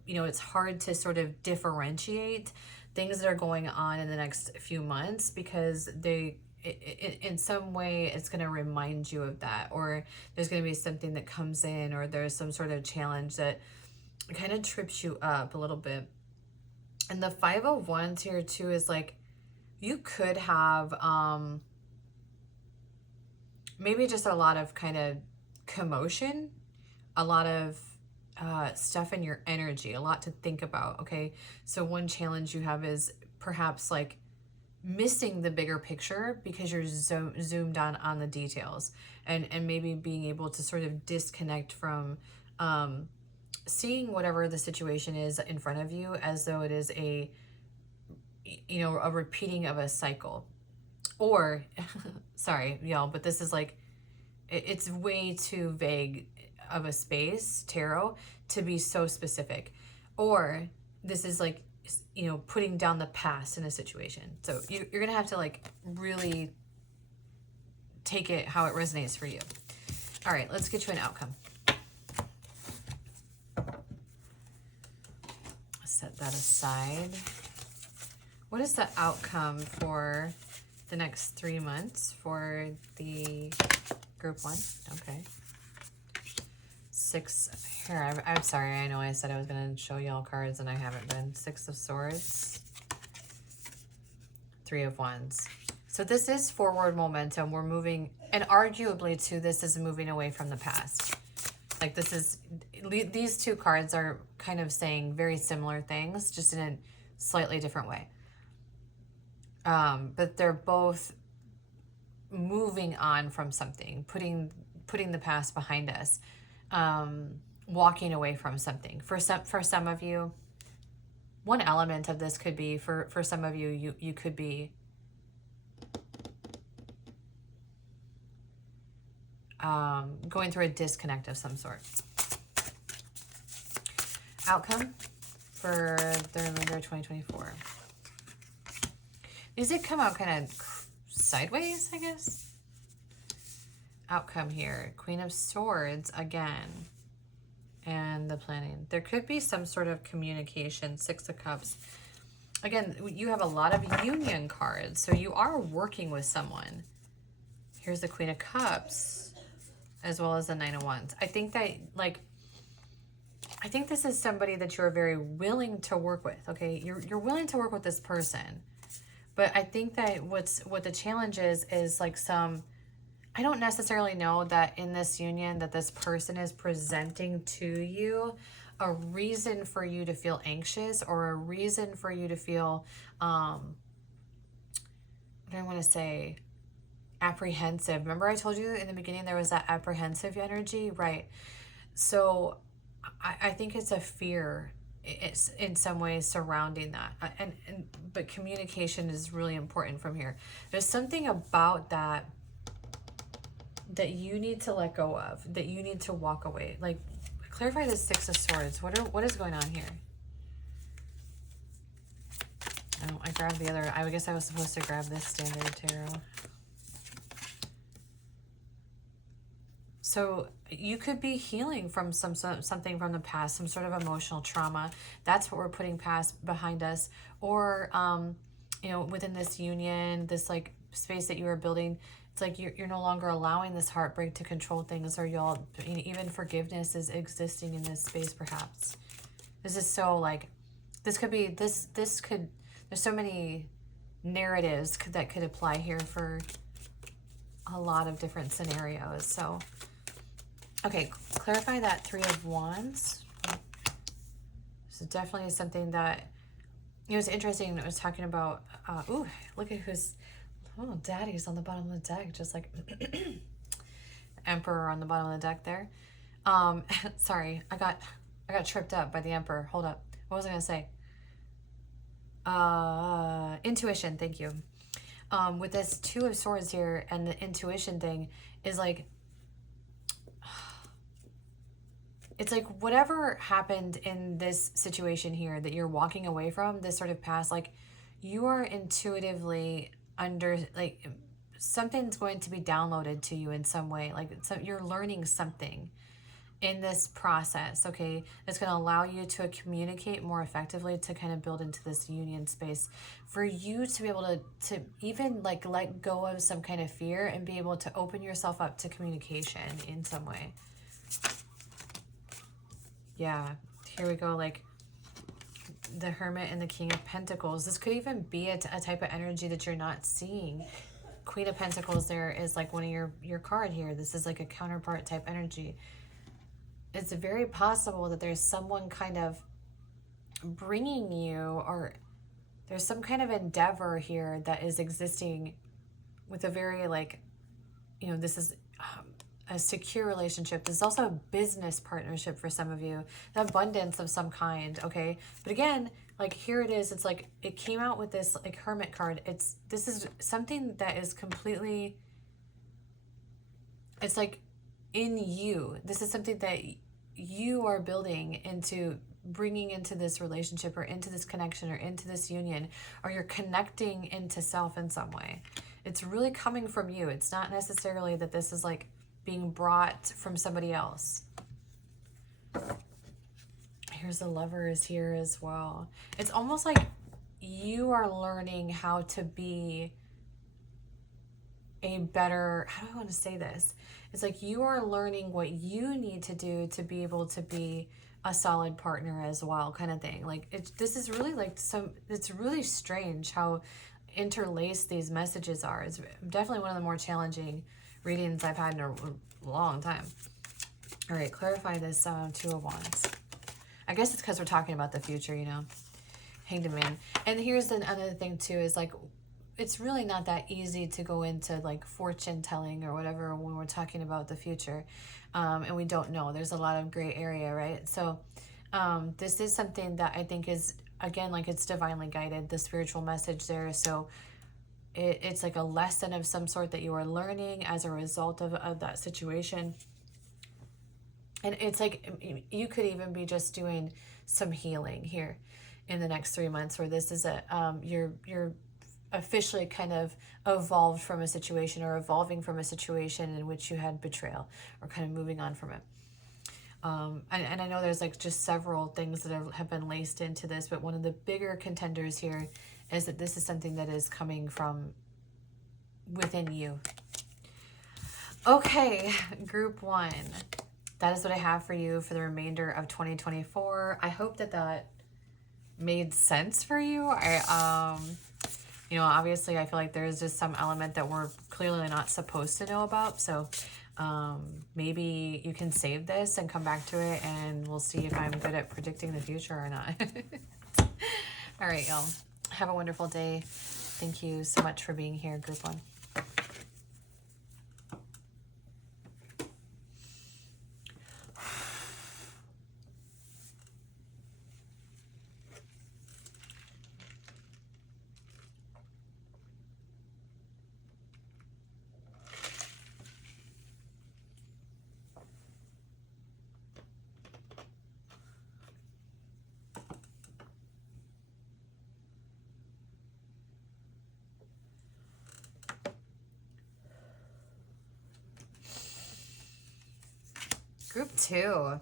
you know, it's hard to sort of differentiate things that are going on in the next few months, because in some way it's going to remind you of that, or there's going to be something that comes in, or there's some sort of challenge that kind of trips you up a little bit. And the Five of Wands here too is like, you could have maybe just a lot of kind of commotion, a lot of stuff in your energy, a lot to think about. Okay, so one challenge you have is perhaps like missing the bigger picture because you're zoomed on the details, and maybe being able to sort of disconnect from seeing whatever the situation is in front of you as though it is a, you know, a repeating of a cycle. Or sorry y'all, but this is like, it's way too vague of a space, tarot, to be so specific. Or this is like, you know, putting down the past in a situation. So you're gonna have to like really take it how it resonates for you. All right, let's get you an outcome. Set that aside. What is the outcome for the next 3 months for the group one? Okay. Here, I'm sorry, I know I said I was going to show y'all cards and I haven't been. Six of Swords, Three of Wands. So this is forward momentum. We're moving, and arguably too, this is moving away from the past. Like, this is, these two cards are kind of saying very similar things, just in a slightly different way. But they're both moving on from something, putting the past behind us, walking away from something. For some of you, one element of this could be, for some of you, you could be going through a disconnect of some sort. Outcome for the remainder of 2024. These did come out kind of sideways, I guess. Outcome here, Queen of Swords again, and the planning. There could be some sort of communication. Six of Cups. Again, you have a lot of union cards, so you are working with someone. Here's the Queen of Cups, as well as the Nine of Wands. I think that, like, I think this is somebody that you're very willing to work with, okay? You're willing to work with this person. But I think that what the challenge is like some, I don't necessarily know that in this union that this person is presenting to you a reason for you to feel anxious, or a reason for you to feel, what do I want to say, apprehensive. Remember I told you in the beginning there was that apprehensive energy, right? So I think it's a fear, it's in some ways surrounding that, but communication is really important from here. There's something about that you need to let go of, that you need to walk away. Like, clarify the Six of Swords. What is going on here? Oh, I grabbed the other. I guess I was supposed to grab this standard tarot. So you could be healing from something from the past, some sort of emotional trauma. That's what we're putting behind us. Or, you know, within this union, this like space that you are building, it's like you're no longer allowing this heartbreak to control things, or y'all, even forgiveness is existing in this space perhaps. This is so like, This could be, this could, there's so many narratives that could apply here for a lot of different scenarios. So, okay, clarify that Three of Wands. So definitely something that, it was interesting. It was talking about, ooh, look at who's, oh, Daddy's on the bottom of the deck, just like Emperor on the bottom of the deck there. Sorry, I got tripped up by the Emperor. Hold up. What was I gonna say? Intuition, thank you. With this Two of Swords here, and the intuition thing is like, it's like whatever happened in this situation here that you're walking away from, this sort of past, like you are intuitively like something's going to be downloaded to you in some way. Like you're learning something in this process, okay? It's going to allow you to communicate more effectively, to kind of build into this union space for you to be able to even like let go of some kind of fear and be able to open yourself up to communication in some way. Yeah, here we go, like the Hermit and the King of Pentacles. This could even be a type of energy that you're not seeing. Queen of Pentacles there is like one of your card here. This is like a counterpart type energy. It's very possible that there's someone kind of bringing you, or there's some kind of endeavor here that is existing with a very like, you know, this is a secure relationship. This is also a business partnership for some of you, an abundance of some kind, okay? But again, like here it is, it's like it came out with this like Hermit card. This is something that is completely, it's like in you. This is something that you are building into, bringing into this relationship or into this connection or into this union, or you're connecting into self in some way. It's really coming from you. It's not necessarily that this is like being brought from somebody else. Here's the Lovers here as well. It's almost like you are learning how to be a better, how do I want to say this? It's like you are learning what you need to do to be able to be a solid partner as well, kind of thing. Like this is really like it's really strange how interlaced these messages are. It's definitely one of the more challenging readings I've had in a long time. All right, clarify this Two of Wands. I guess it's because we're talking about the future, you know. Hanged Man. And here's another thing too, is like, it's really not that easy to go into like fortune telling or whatever when we're talking about the future. And we don't know. There's a lot of gray area, right? So this is something that I think is, again, like it's divinely guided, the spiritual message there. So it's like a lesson of some sort that you are learning as a result of that situation. And it's like you could even be just doing some healing here in the next 3 months, where this is you're officially kind of evolved from a situation, or evolving from a situation in which you had betrayal, or kind of moving on from it. And I know there's like just several things that have been laced into this, but one of the bigger contenders here is that this is something that is coming from within you. Okay, group 1. That is what I have for you for the remainder of 2024. I hope that made sense for you. You know, obviously I feel like there is just some element that we're clearly not supposed to know about. So maybe you can save this and come back to it, and we'll see if I'm good at predicting the future or not. All right, y'all. Have a wonderful day. Thank you so much for being here, group 1. Group 2.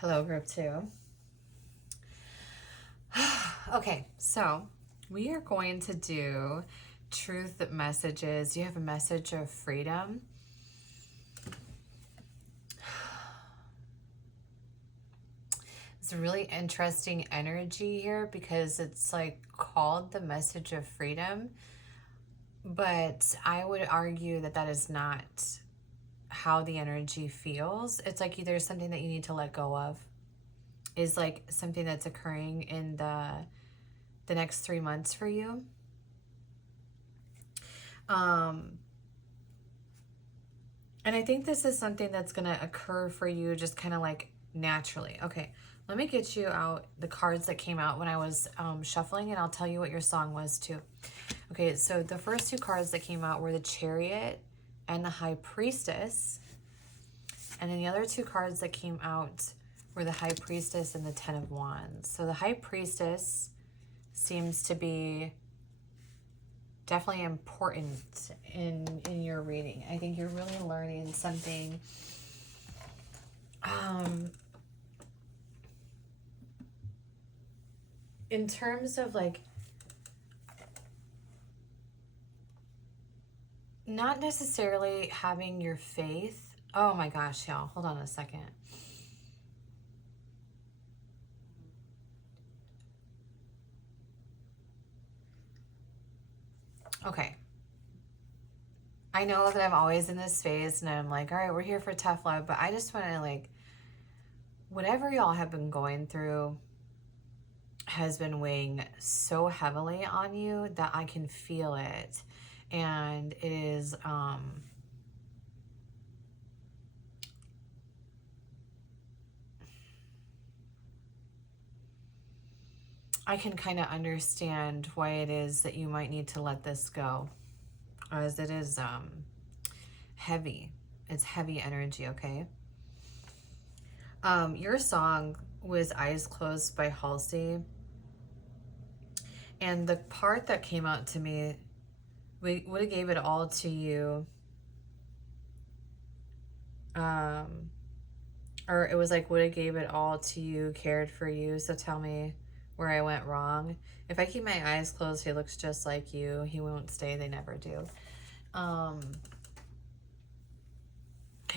Hello, group 2. Okay, so we are going to do truth messages. You have a message of freedom. It's a really interesting energy here because it's like called the message of freedom, but I would argue that that is not how the energy feels. It's like either something that you need to let go of, is like something that's occurring in the next 3 months for you. And I think this is something that's going to occur for you just kind of like naturally. Okay, let me get you out the cards that came out when I was shuffling, and I'll tell you what your song was too. Okay, so the first 2 cards that came out were the Chariot and the High Priestess. And then the other 2 cards that came out were the High Priestess and the Ten of Wands. So the High Priestess seems to be definitely important in your reading. I think you're really learning something in terms of like not necessarily having your faith. Oh my gosh, y'all, hold on a second. Okay. I know that I'm always in this phase and I'm like, all right, we're here for tough love, but I just want to like, whatever y'all have been going through has been weighing so heavily on you that I can feel it. And it is, I can kind of understand why it is that you might need to let this go, as it is heavy. It's heavy energy, okay? Your song was Eyes Closed by Halsey. And the part that came out to me, we would have gave it all to you. Or it was like, would have gave it all to you, cared for you. So tell me where I went wrong. If I keep my eyes closed, he looks just like you. He won't stay. They never do.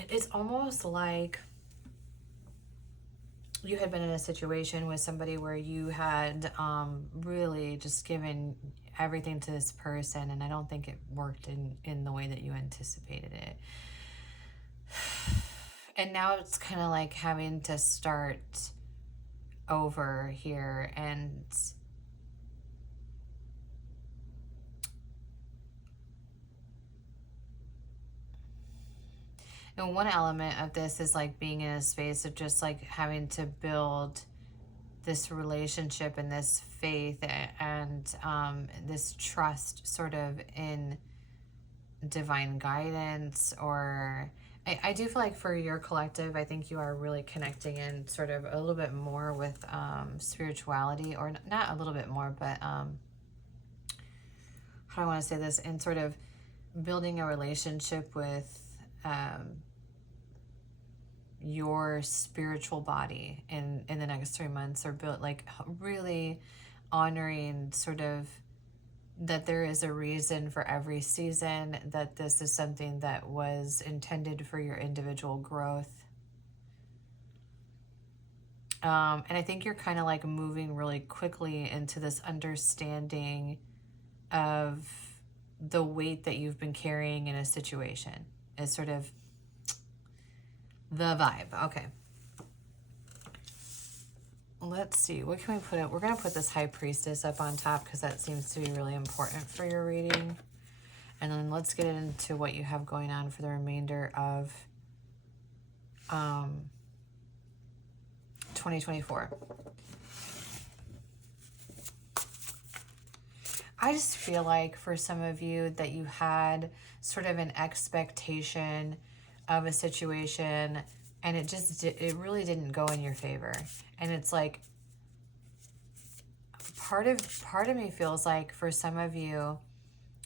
It's almost like you had been in a situation with somebody where you had really just given everything to this person, and I don't think it worked in the way that you anticipated it. And now it's kind of like having to start over here, and one element of this is like being in a space of just like having to build this relationship and this faith and this trust sort of in divine guidance. Or I do feel like for your collective, I think you are really connecting in sort of a little bit more with spirituality, or not a little bit more, but how do I want to say this, in sort of building a relationship with your spiritual body in the next 3 months, or build like really honoring sort of that there is a reason for every season, that this is something that was intended for your individual growth. And I think you're kind of like moving really quickly into this understanding of the weight that you've been carrying in a situation, is sort of the vibe. Okay. Let's see, what can we put in? We're going to put this High Priestess up on top because that seems to be really important for your reading. And then let's get into what you have going on for the remainder of 2024. I just feel like for some of you that you had sort of an expectation of a situation, and it really didn't go in your favor. And it's like part of me feels like for some of you,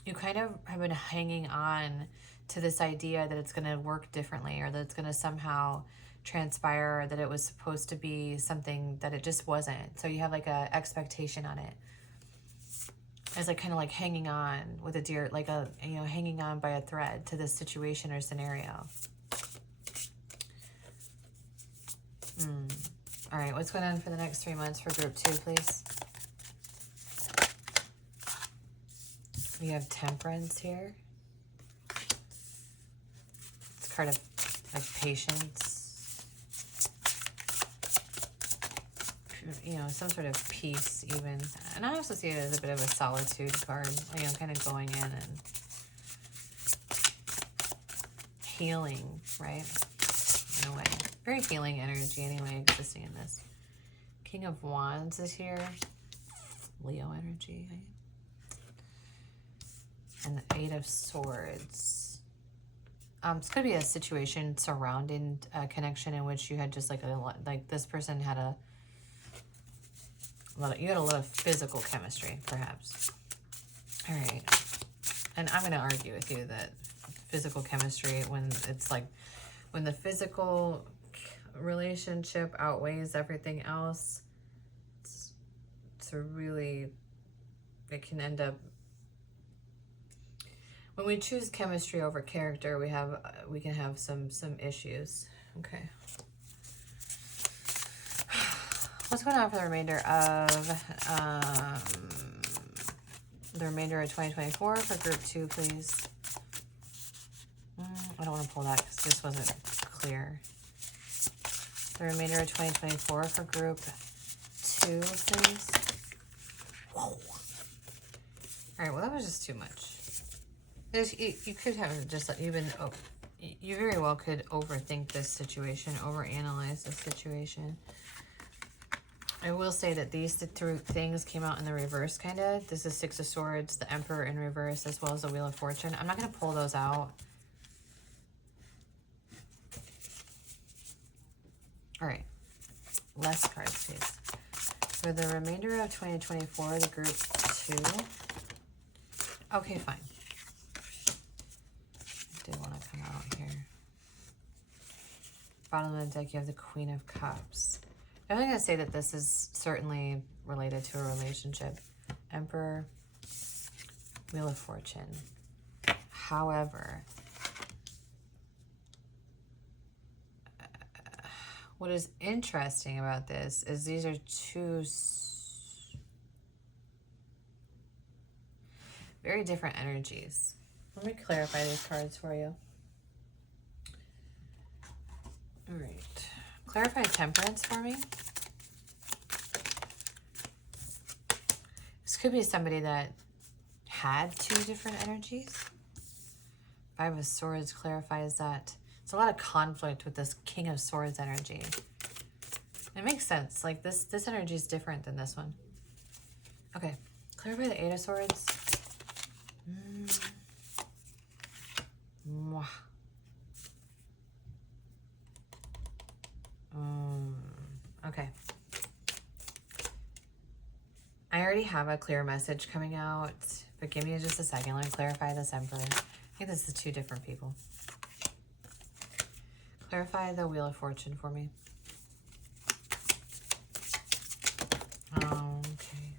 you kind of have been hanging on to this idea that it's going to work differently, or that it's going to somehow transpire, or that it was supposed to be something that it just wasn't. So you have like a expectation on it. It's like kind of like hanging on with a deer, like a, you know, hanging on by a thread to this situation or scenario. All right, what's going on for the next 3 months for group 2, please? We have Temperance here. It's a card of like patience. You know, some sort of peace even. And I also see it as a bit of a solitude card. You know, kind of going in and healing, right? In a way. Very healing energy anyway existing in this. King of Wands is here. Leo energy, right? And the Eight of Swords. It's going to be a situation surrounding a connection in which you had just like this person had you had a lot of physical chemistry, perhaps. All right. And I'm going to argue with you that physical chemistry, when it's like, when the physical relationship outweighs everything else, it's a really, it can end up, when we choose chemistry over character, we can have some issues. Okay. What's going on for the remainder of 2024 for group 2, please? I don't want to pull that because this wasn't clear. The remainder of 2024 for group 2, please. Whoa. All right, well, that was just too much. You could have just even, you very well could overthink this situation, overanalyze this situation. I will say that these three things came out in the reverse, kind of. This is Six of Swords, the Emperor in reverse, as well as the Wheel of Fortune. I'm not going to pull those out. All right. Less cards, please. For the remainder of 2024, the group 2. Okay, fine. I do want to come out here. Bottom of the deck, you have the Queen of Cups. I'm going to say that this is certainly related to a relationship. Emperor, Wheel of Fortune. However, what is interesting about this is these are two very different energies. Let me clarify these cards for you. All right. Clarify Temperance for me. This could be somebody that had two different energies. Five of Swords clarifies that. It's a lot of conflict with this King of Swords energy. It makes sense. Like this energy is different than this one. Okay. Clarify the Eight of Swords. Mwah. Okay. I already have a clear message coming out, but give me just a second. Let me clarify this Emperor. I think this is two different people. Clarify the Wheel of Fortune for me. Okay.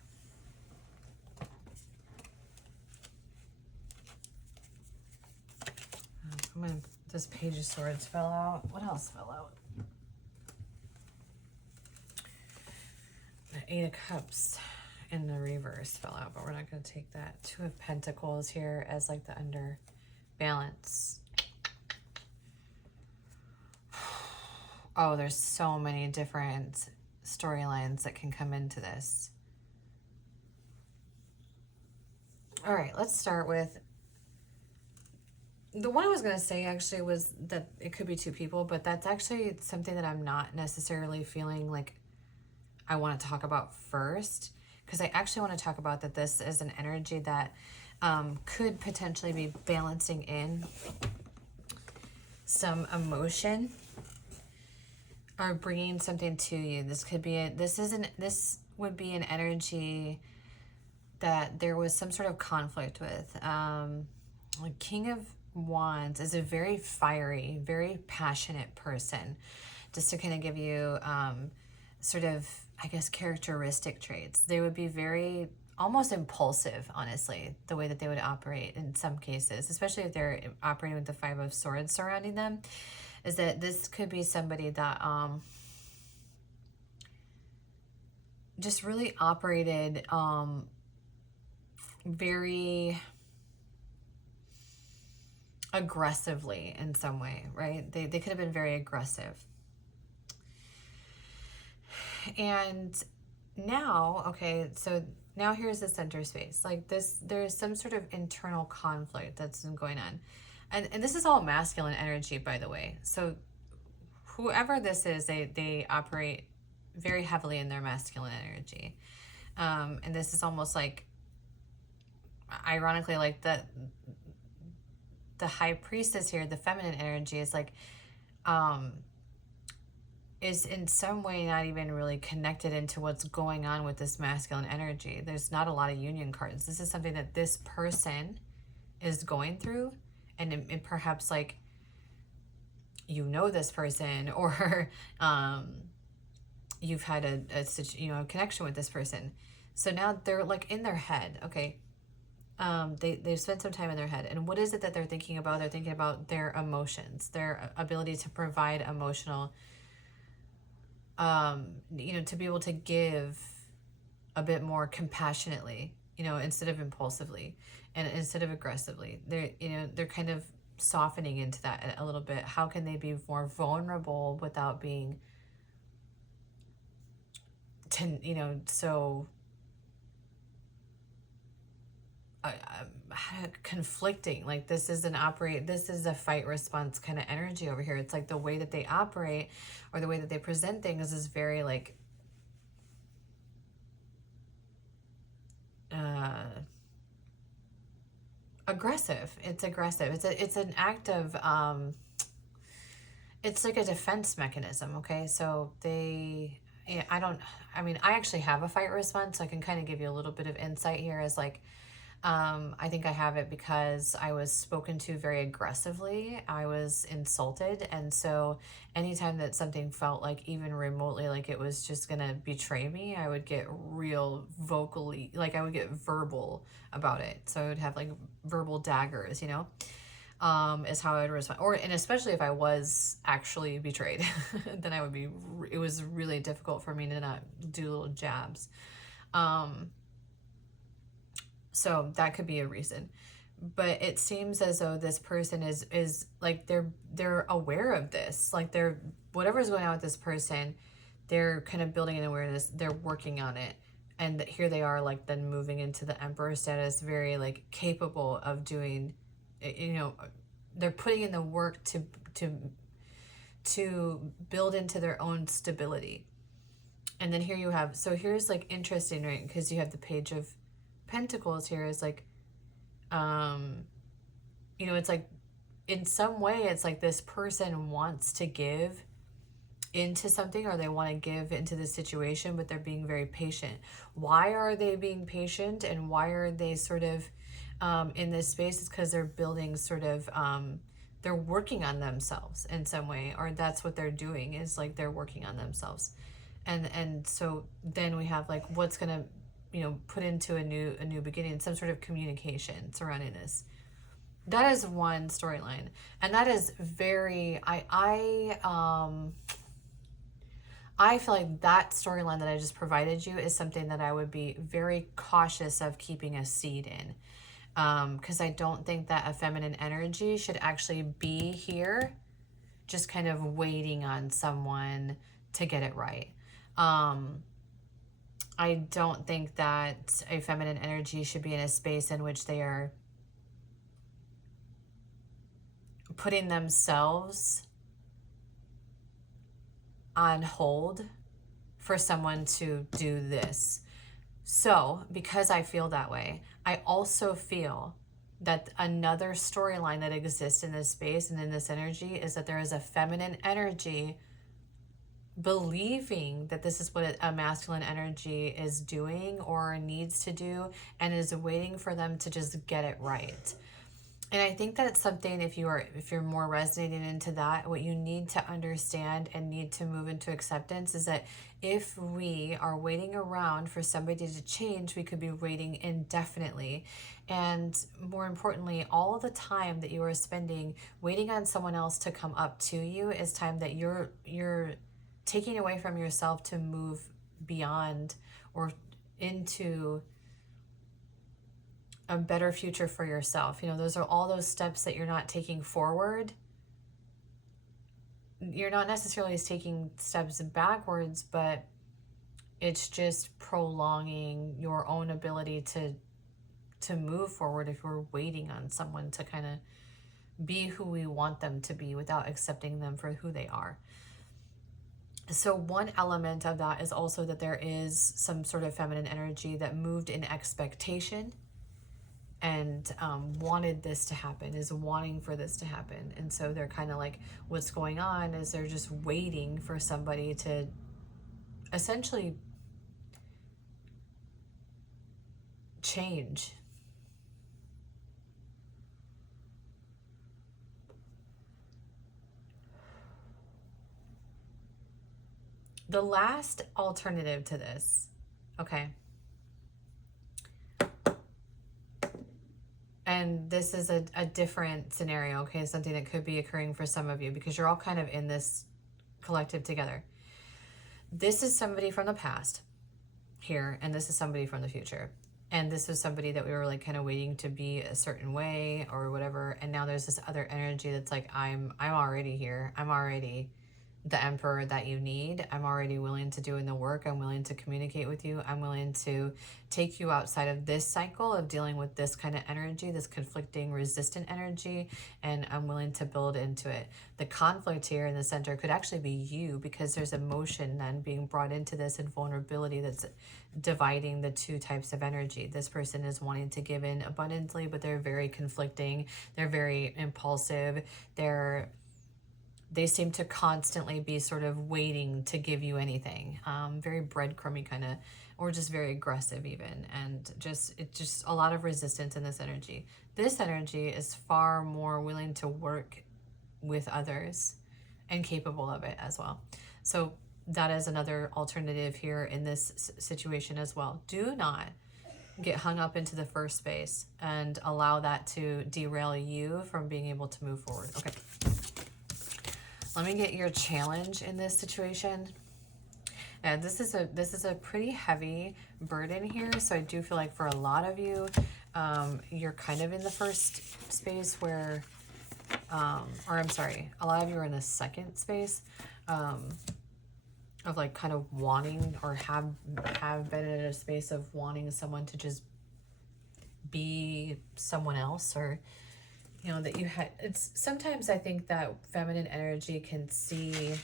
This Page of Swords fell out. What else fell out? The Eight of Cups in the reverse fell out, but we're not going to take that. Two of Pentacles here as like the under balance. Oh, there's so many different storylines that can come into this. All right, let's start with the one I was going to say actually was that it could be two people, but that's actually something that I'm not necessarily feeling like I want to talk about first, because I actually want to talk about that this is an energy that could potentially be balancing in some emotion or bringing something to you. This could be this would be an energy that there was some sort of conflict with. Like King of Wands is a very fiery, very passionate person. Just to kind of give you sort of, I guess, characteristic traits. They would be very, almost impulsive, honestly, the way that they would operate in some cases, especially if they're operating with the Five of Swords surrounding them, is that this could be somebody that just really operated very aggressively in some way, right? They could have been very aggressive. And now, okay, so now here's the center space. Like this, there's some sort of internal conflict that's been going on. And this is all masculine energy, by the way. So whoever this is, they operate very heavily in their masculine energy. And this is almost like, ironically, like the high priestess here, the feminine energy is like, is in some way not even really connected into what's going on with this masculine energy. There's not a lot of union cards. This is something that this person is going through, and perhaps like, you know, this person, or you've had a connection with this person. So now they're like in their head, okay. They've spent some time in their head, and what is it that they're thinking about? They're thinking about their emotions, their ability to provide emotional, to be able to give a bit more compassionately, instead of impulsively and instead of aggressively. They're kind of softening into that a little bit. How can they be more vulnerable without being so conflicting? Like, this is a fight response kind of energy over here. It's like the way that they operate or the way that they present things is very like aggressive. It's aggressive. It's an act of it's like a defense mechanism. Okay, so I actually have a fight response, so I can kind of give you a little bit of insight here as like, I think I have it because I was spoken to very aggressively. I was insulted. And so anytime that something felt like even remotely like it was just going to betray me, I would get real vocally, like I would get verbal about it. So I would have like verbal daggers, is how I would respond. And especially if I was actually betrayed, then it was really difficult for me to not do little jabs. So that could be a reason. But it seems as though this person is like, they're aware of this. Like, whatever's going on with this person, they're kind of building an awareness. They're working on it. And here they are, like, then moving into the emperor status, very like capable of doing, they're putting in the work to build into their own stability. And then here you have, so here's like interesting, right? Because you have the Page of Pentacles here is like, it's like, in some way, it's like this person wants to give into something, or they want to give into the situation, but they're being very patient. Why are they being patient, and why are they sort of in this space? Is because they're building sort of, they're working on themselves in some way, or that's what they're doing, is like they're working on themselves. And so then we have like, what's gonna put into a new beginning, some sort of communication surrounding this. That is one storyline, and that is very, I feel like that storyline that I just provided you is something that I would be very cautious of keeping a seed in, because I don't think that a feminine energy should actually be here just kind of waiting on someone to get it right. I don't think that a feminine energy should be in a space in which they are putting themselves on hold for someone to do this. So, because I feel that way, I also feel that another storyline that exists in this space and in this energy is that there is a feminine energy believing that this is what a masculine energy is doing or needs to do, and is waiting for them to just get it right. And I think that's something, if you're more resonating into that, what you need to understand and need to move into acceptance is that if we are waiting around for somebody to change, we could be waiting indefinitely. And more importantly, all the time that you are spending waiting on someone else to come up to you is time that you're taking away from yourself to move beyond or into a better future for yourself. You know, those are all those steps that you're not taking forward. You're not necessarily taking steps backwards, but it's just prolonging your own ability to move forward if we're waiting on someone to kind of be who we want them to be without accepting them for who they are. So one element of that is also that there is some sort of feminine energy that moved in expectation and wanted this to happen, is wanting for this to happen. And so they're kind of like, what's going on is they're just waiting for somebody to essentially change. The last alternative to this, okay, and this is a different scenario, okay, something that could be occurring for some of you because you're all kind of in this collective together. This is somebody from the past here, and this is somebody from the future. And this is somebody that we were like kind of waiting to be a certain way or whatever. And now there's this other energy that's like, I'm already here. I'm already the emperor that you need. I'm already willing to do in the work. I'm willing to communicate with you. I'm willing to take you outside of this cycle of dealing with this kind of energy, this conflicting, resistant energy, and I'm willing to build into it. The conflict here in the center could actually be you, because there's emotion then being brought into this and vulnerability that's dividing the two types of energy. This person is wanting to give in abundantly, but they're very conflicting. They're very impulsive. They seem to constantly be sort of waiting to give you anything. Very breadcrumby kind of, or just very aggressive even. And it's just a lot of resistance in this energy. This energy is far more willing to work with others and capable of it as well. So that is another alternative here in this situation as well. Do not get hung up into the first space and allow that to derail you from being able to move forward. Okay. Let me get your challenge in this situation. And this is a pretty heavy burden here, so I do feel like for a lot of you, you're kind of in the first space where, or I'm sorry, a lot of you are in the second space of like kind of wanting or have been in a space of wanting someone to just be someone else, or you know, that you had, it's sometimes I think that feminine energy can see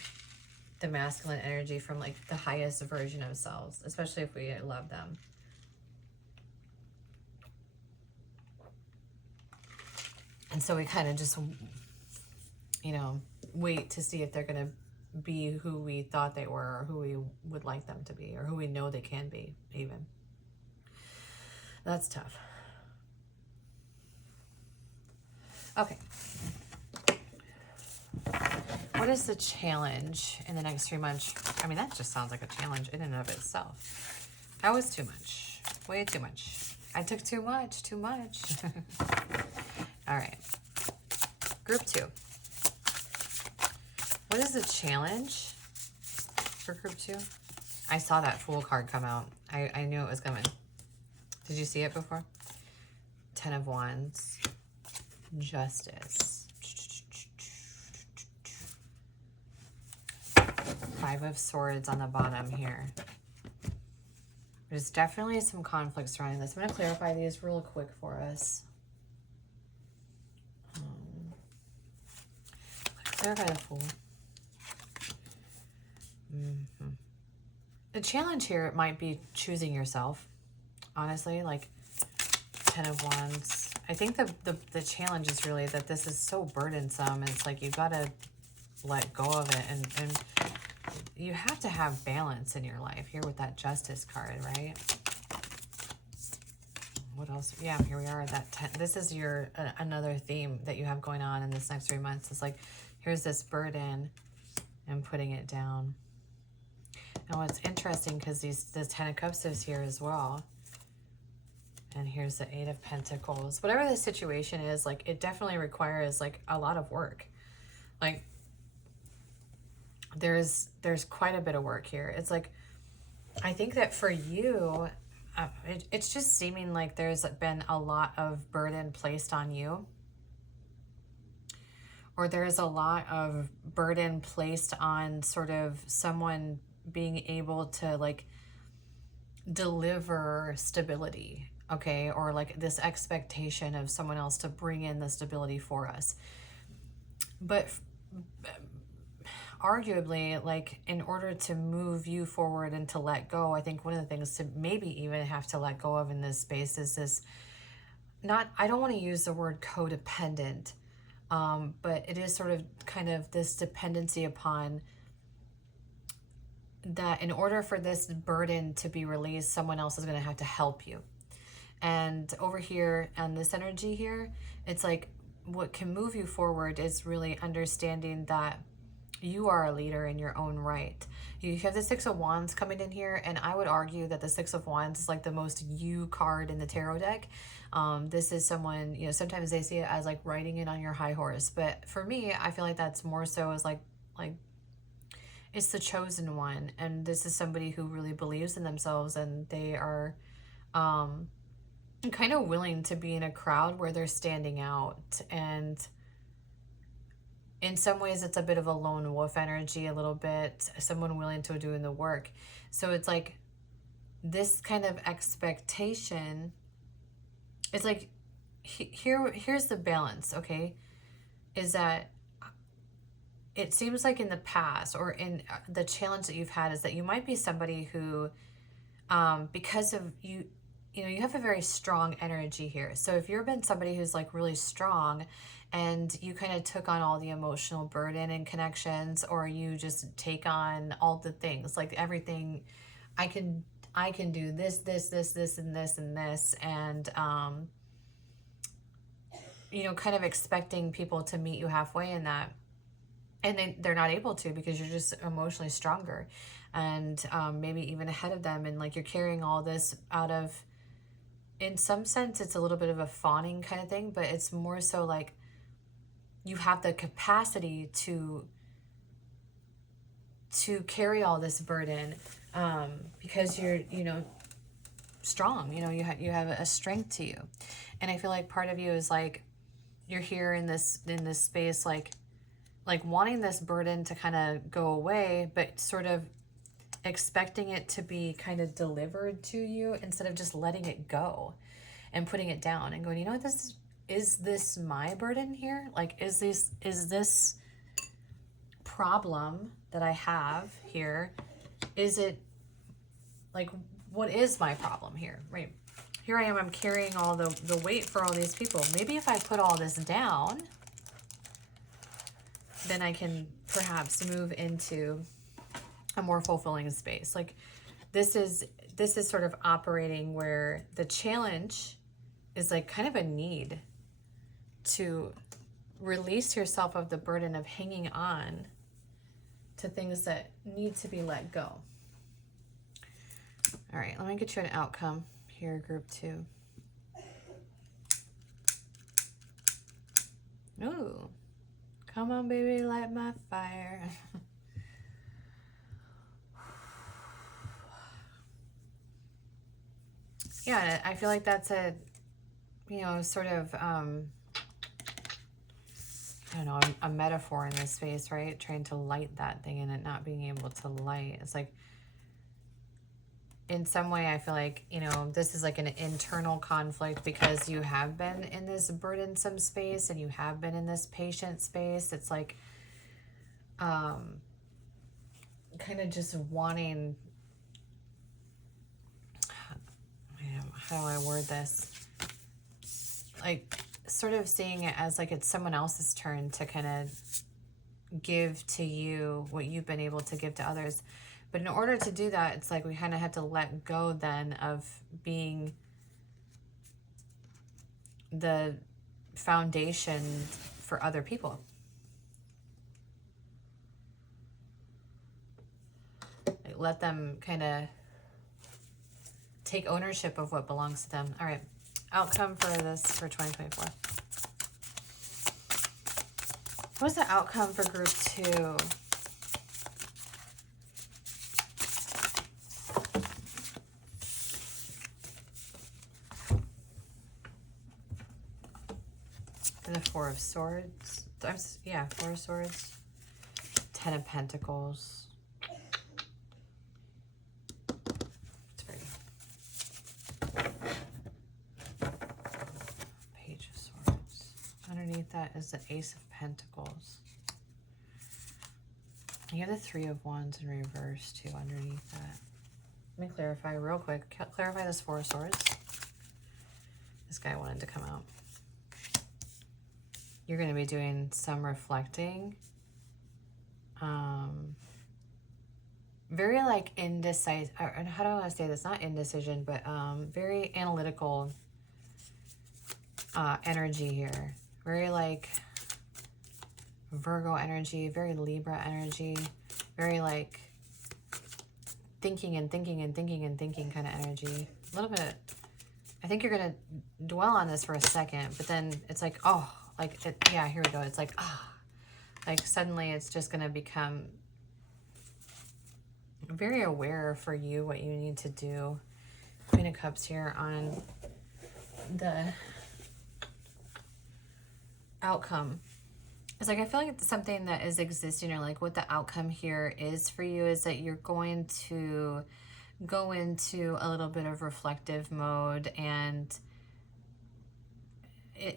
the masculine energy from like the highest version of selves, especially if we love them. And so we kind of just, you know, wait to see if they're going to be who we thought they were, or who we would like them to be, or who we know they can be even. That's tough. Okay. What is the challenge in the next 3 months? I mean, that just sounds like a challenge in and of itself. That was too much. Way too much. I took too much. Too much. All right. Group 2. What is the challenge for group 2? I saw that Fool card come out. I knew it was coming. Did you see it before? 10 of Wands. Justice. 5 of Swords on the bottom here. There's definitely some conflict surrounding this. I'm going to clarify these real quick for us. Clarify the Fool. The challenge here, it might be choosing yourself. Honestly, like 10 of Wands. I think the challenge is really that this is so burdensome. It's like you've got to let go of it, and you have to have balance in your life here with that Justice card, right? What else? Yeah, here we are at that 10. This is your another theme that you have going on in this next 3 months. It's like, here's this burden and putting it down. Now what's interesting, because the 10 of Cups is here as well. And here's the 8 of Pentacles. Whatever the situation is, like, it definitely requires like a lot of work. Like, there's quite a bit of work here. It's like I think that for you, it's just seeming like there's been a lot of burden placed on you, or there's a lot of burden placed on sort of someone being able to like deliver stability, okay, or like this expectation of someone else to bring in the stability for us. But arguably, like, in order to move you forward and to let go, I think one of the things to maybe even have to let go of in this space is this, not, I don't want to use the word codependent, but it is sort of kind of this dependency upon that in order for this burden to be released, someone else is going to have to help you. And over here and this energy here, it's like what can move you forward is really understanding that you are a leader in your own right. You have the Six of Wands coming in here, and I would argue that the Six of Wands is like the most you card in the tarot deck. This is someone, you know, sometimes they see it as like riding in on your high horse, but for me, I feel like that's more so as like it's the chosen one, and this is somebody who really believes in themselves, and they are kind of willing to be in a crowd where they're standing out. And in some ways it's a bit of a lone wolf energy, a little bit, someone willing to do the work. So it's like this kind of expectation. It's like here's the balance, okay, is that it seems like in the past, or in the challenge that you've had, is that you might be somebody who because of you know, you have a very strong energy here. So if you've been somebody who's like really strong, and you kind of took on all the emotional burden and connections, or you just take on all the things, like everything, I can do this, and this, and you know, kind of expecting people to meet you halfway in that, and they're not able to, because you're just emotionally stronger, and maybe even ahead of them, and like you're carrying all this out of, in some sense it's a little bit of a fawning kind of thing, but it's more so like you have the capacity to carry all this burden, because you're, you know, strong, you know, you have a strength to you. And I feel like part of you is like, you're here in this space, like wanting this burden to kind of go away, but sort of expecting it to be kind of delivered to you, instead of just letting it go and putting it down and going, you know what, is this my burden here? Like, is this problem that I have here, is it, like, what is my problem here, right? Here I am, I'm carrying all the weight for all these people. Maybe if I put all this down, then I can perhaps move into a more fulfilling space. Like, this is sort of operating where the challenge is like kind of a need to release yourself of the burden of hanging on to things that need to be let go. All right, let me get you an outcome here, group 2. Ooh, come on, baby, light my fire. Yeah, I feel like that's a, you know, sort of, I don't know, a metaphor in this space, right? Trying to light that thing and it not being able to light. It's like, in some way, I feel like, you know, this is like an internal conflict, because you have been in this burdensome space and you have been in this patient space. It's like, kind of just wanting, how do I word this? Like, sort of seeing it as like it's someone else's turn to kind of give to you what you've been able to give to others. But in order to do that, it's like we kind of have to let go then of being the foundation for other people. Like, let them kind of take ownership of what belongs to them. All right, outcome for this for 2024. What's the outcome for group 2? Four of Swords. Yeah, Four of Swords. Ten of Pentacles. It's pretty. Page of Swords. Underneath that is the Ace of Pentacles. You have the Three of Wands in reverse too underneath that. Let me clarify real quick. Clarify this Four of Swords. This guy wanted to come out. You're going to be doing some reflecting. Very like indecisive, or how do I want to say this? Not indecision, but very analytical energy here. Very like Virgo energy, very Libra energy, very like thinking and thinking and thinking and thinking kind of energy. A little bit, I think you're going to dwell on this for a second, but then it's like, oh, like, yeah, here we go. It's like, ah, like suddenly it's just going to become very aware for you what you need to do. Queen of Cups here on the outcome. It's like, I feel like it's something that is existing, or like what the outcome here is for you is that you're going to go into a little bit of reflective mode, and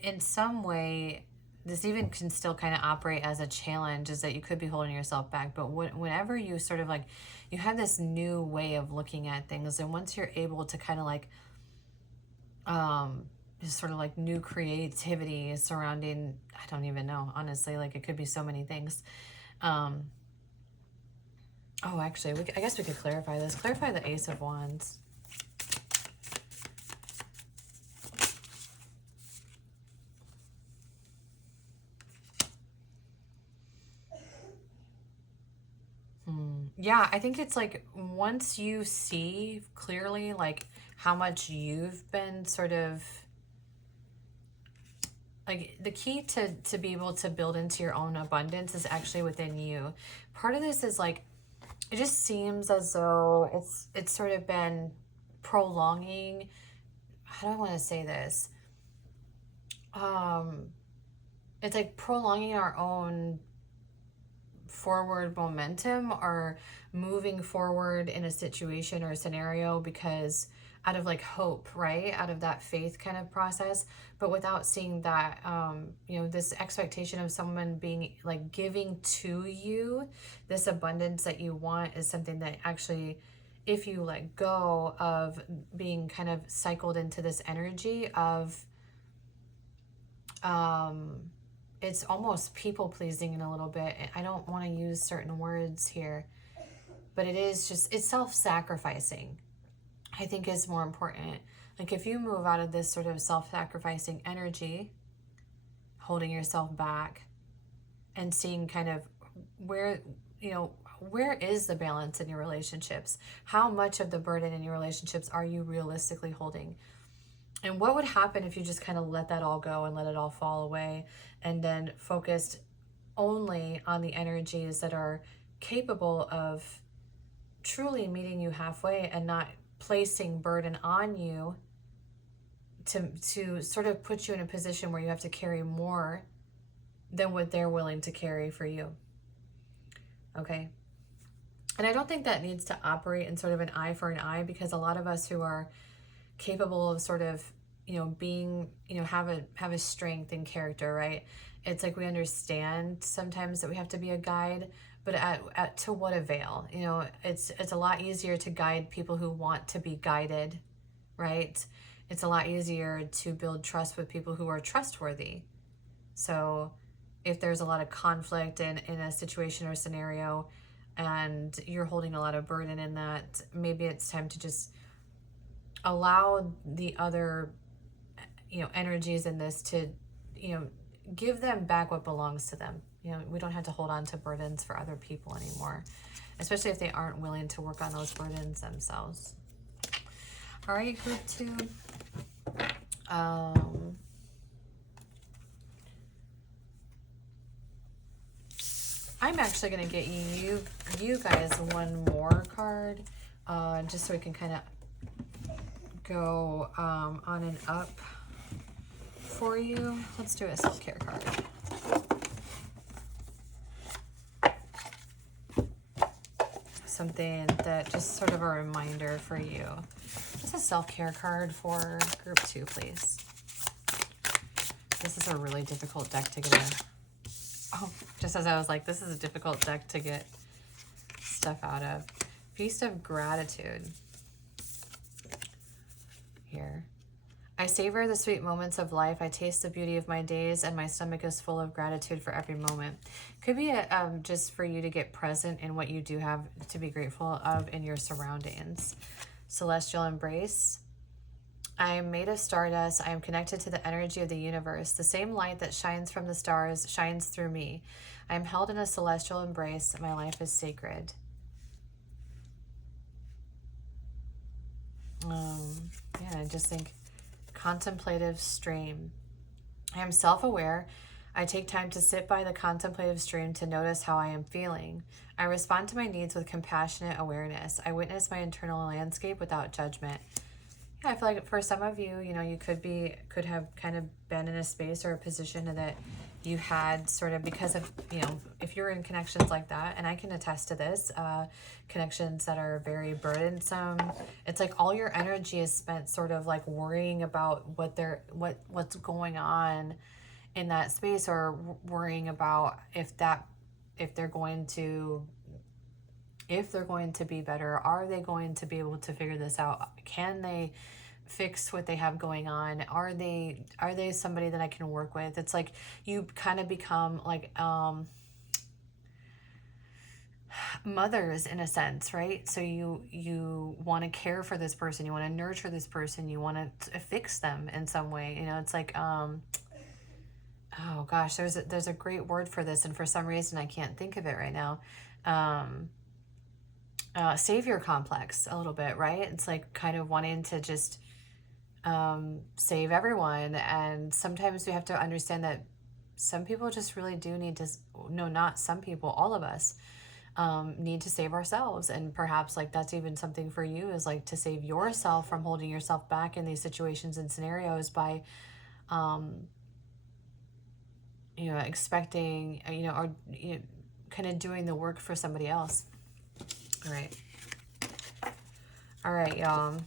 in some way, this even can still kind of operate as a challenge, is that you could be holding yourself back. But whenever you sort of like, you have this new way of looking at things, and once you're able to kind of like, just sort of like new creativity surrounding, I don't even know, honestly, like it could be so many things. Oh, actually, I guess we could clarify this. Clarify the Ace of Wands. Yeah, I think it's like once you see clearly like how much you've been sort of like, the key to be able to build into your own abundance is actually within you. Part of this is like, it just seems as though it's sort of been prolonging, how do I want to say this? It's like prolonging our own forward momentum, or moving forward in a situation or a scenario because out of like hope, right? Out of that faith kind of process, but without seeing that, you know, this expectation of someone being like giving to you this abundance that you want is something that actually, if you let go of being kind of cycled into this energy of, it's almost people pleasing in a little bit. I don't want to use certain words here, but it is just, it's self-sacrificing, I think, is more important. Like if you move out of this sort of self-sacrificing energy, holding yourself back and seeing kind of where, you know, where is the balance in your relationships? How much of the burden in your relationships are you realistically holding? And what would happen if you just kind of let that all go and let it all fall away, and then focused only on the energies that are capable of truly meeting you halfway and not placing burden on you to sort of put you in a position where you have to carry more than what they're willing to carry for you. Okay? And I don't think that needs to operate in sort of an eye for an eye, because a lot of us who are capable of sort of, you know, being, you know, have a strength in character, right? It's like we understand sometimes that we have to be a guide, but at to what avail? You know, it's a lot easier to guide people who want to be guided, right? It's a lot easier to build trust with people who are trustworthy. So if there's a lot of conflict in a situation or scenario, and you're holding a lot of burden in that, maybe it's time to just allow the other, you know, energies in this to, you know, give them back what belongs to them. You know, we don't have to hold on to burdens for other people anymore, especially if they aren't willing to work on those burdens themselves. All right, group 2. I'm actually going to get you guys one more card, just so we can kind of go on and up for you. Let's do a self-care card. Something that just sort of a reminder for you. Just a self-care card for group 2, please. This is a really difficult deck to get in. Oh, just as I was like, this is a difficult deck to get stuff out of. Feast of Gratitude. Here. I savor the sweet moments of life. I taste the beauty of my days, and my stomach is full of gratitude for every moment. Could be just for you to get present in what you do have to be grateful of in your surroundings. Celestial Embrace. I am made of stardust. I am connected to the energy of the universe. The same light that shines from the stars shines through me. I am held in a celestial embrace. My life is sacred. Yeah, I just think contemplative stream. I am self-aware. I take time to sit by the contemplative stream to notice how I am feeling. I respond to my needs with compassionate awareness. I witness my internal landscape without judgment. Yeah, I feel like for some of you, you know, you could have kind of been in a space or a position that you had sort of because of, you know, if you're in connections like that, and I can attest to this, connections that are very burdensome. It's like all your energy is spent sort of like worrying about what's going on in that space, or worrying about if they're going to be better. Are they going to be able to figure this out? Can they fix what they have going on? Are they somebody that I can work with? It's like you kind of become like mothers in a sense, right? So you want to care for this person, you want to nurture this person, you want to fix them in some way. You know, it's like oh gosh, there's a great word for this, and for some reason I can't think of it right now. Savior complex a little bit, right? It's like kind of wanting to just save everyone. And sometimes we have to understand that some people just really do need to, no, not some people, all of us need to save ourselves. And perhaps like that's even something for you, is like to save yourself from holding yourself back in these situations and scenarios by you know, expecting, you know, or you know, kind of doing the work for somebody else. All right, y'all.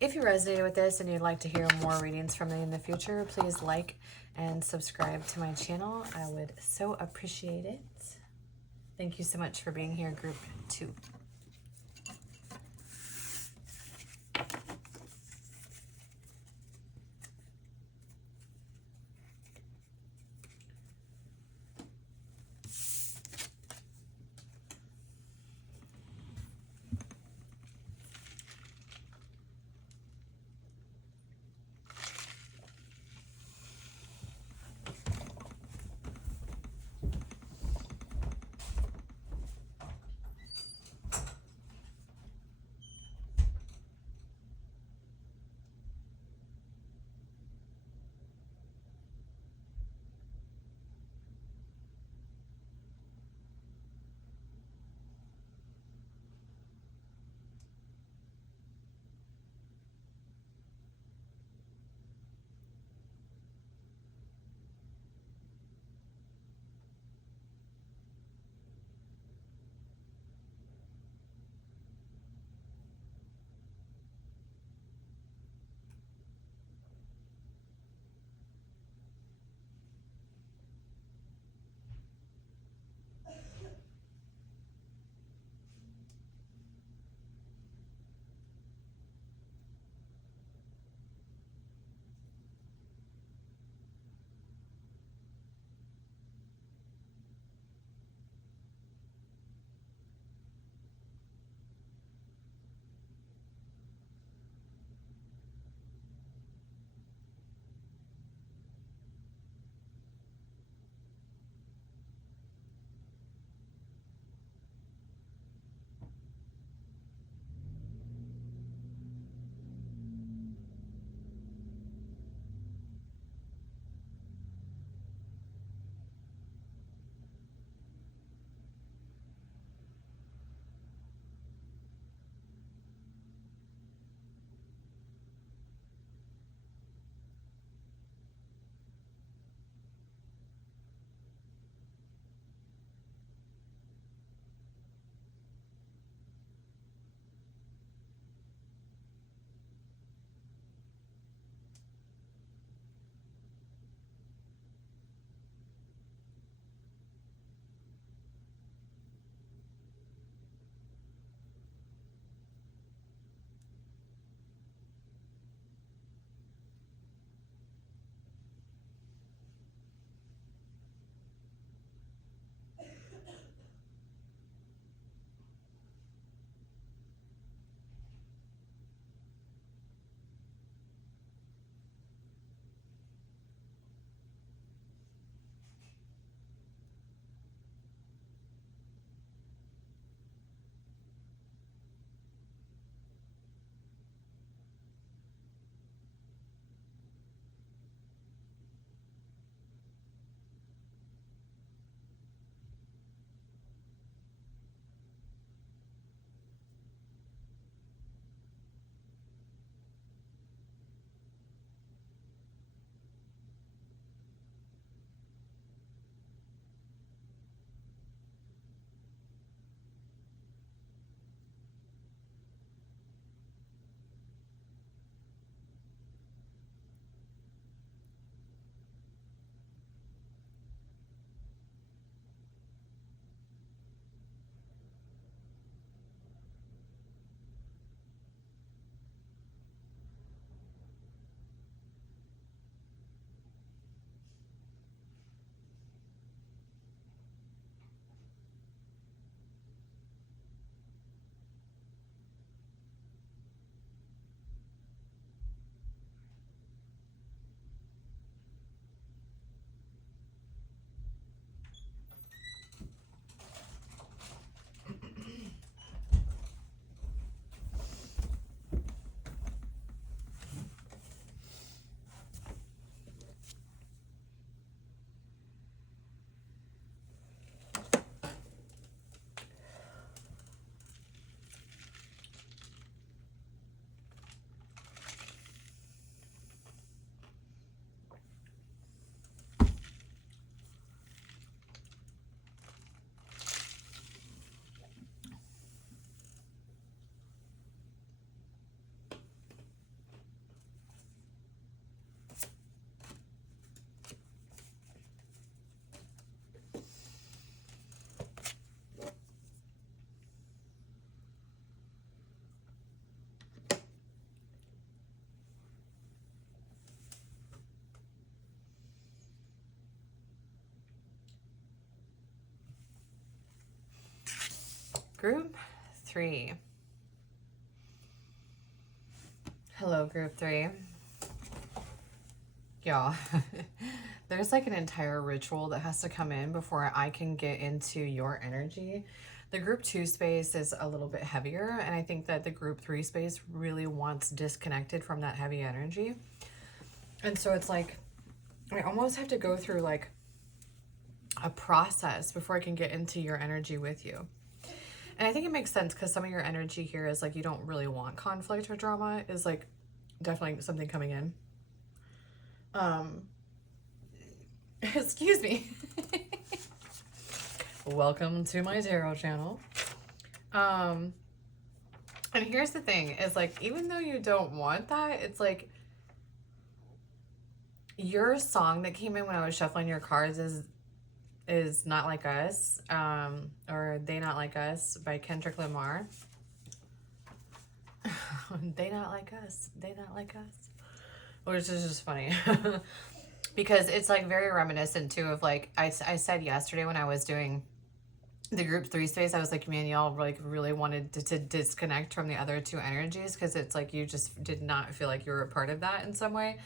If you resonated with this and you'd like to hear more readings from me in the future, please like and subscribe to my channel. I would so appreciate it. Thank you so much for being here, group 2. Group 3. Hello, Group 3. Y'all, there's like an entire ritual that has to come in before I can get into your energy. The Group 2 space is a little bit heavier, and I think that the Group 3 space really wants disconnected from that heavy energy. And so it's like, I almost have to go through like a process before I can get into your energy with you. And I think it makes sense because some of your energy here is like you don't really want conflict or drama, is like definitely something coming in. Excuse me. Welcome to my tarot channel. And here's the thing, is like, even though you don't want that, it's like your song that came in when I was shuffling your cards is Not Like Us, or They Not Like Us by Kendrick Lamar. They not like us. They not like us. Which is just funny. Because it's like very reminiscent too of like, I said yesterday when I was doing the Group 3 space, I was like, man, y'all like really wanted to disconnect from the other two energies because it's like you just did not feel like you were a part of that in some way.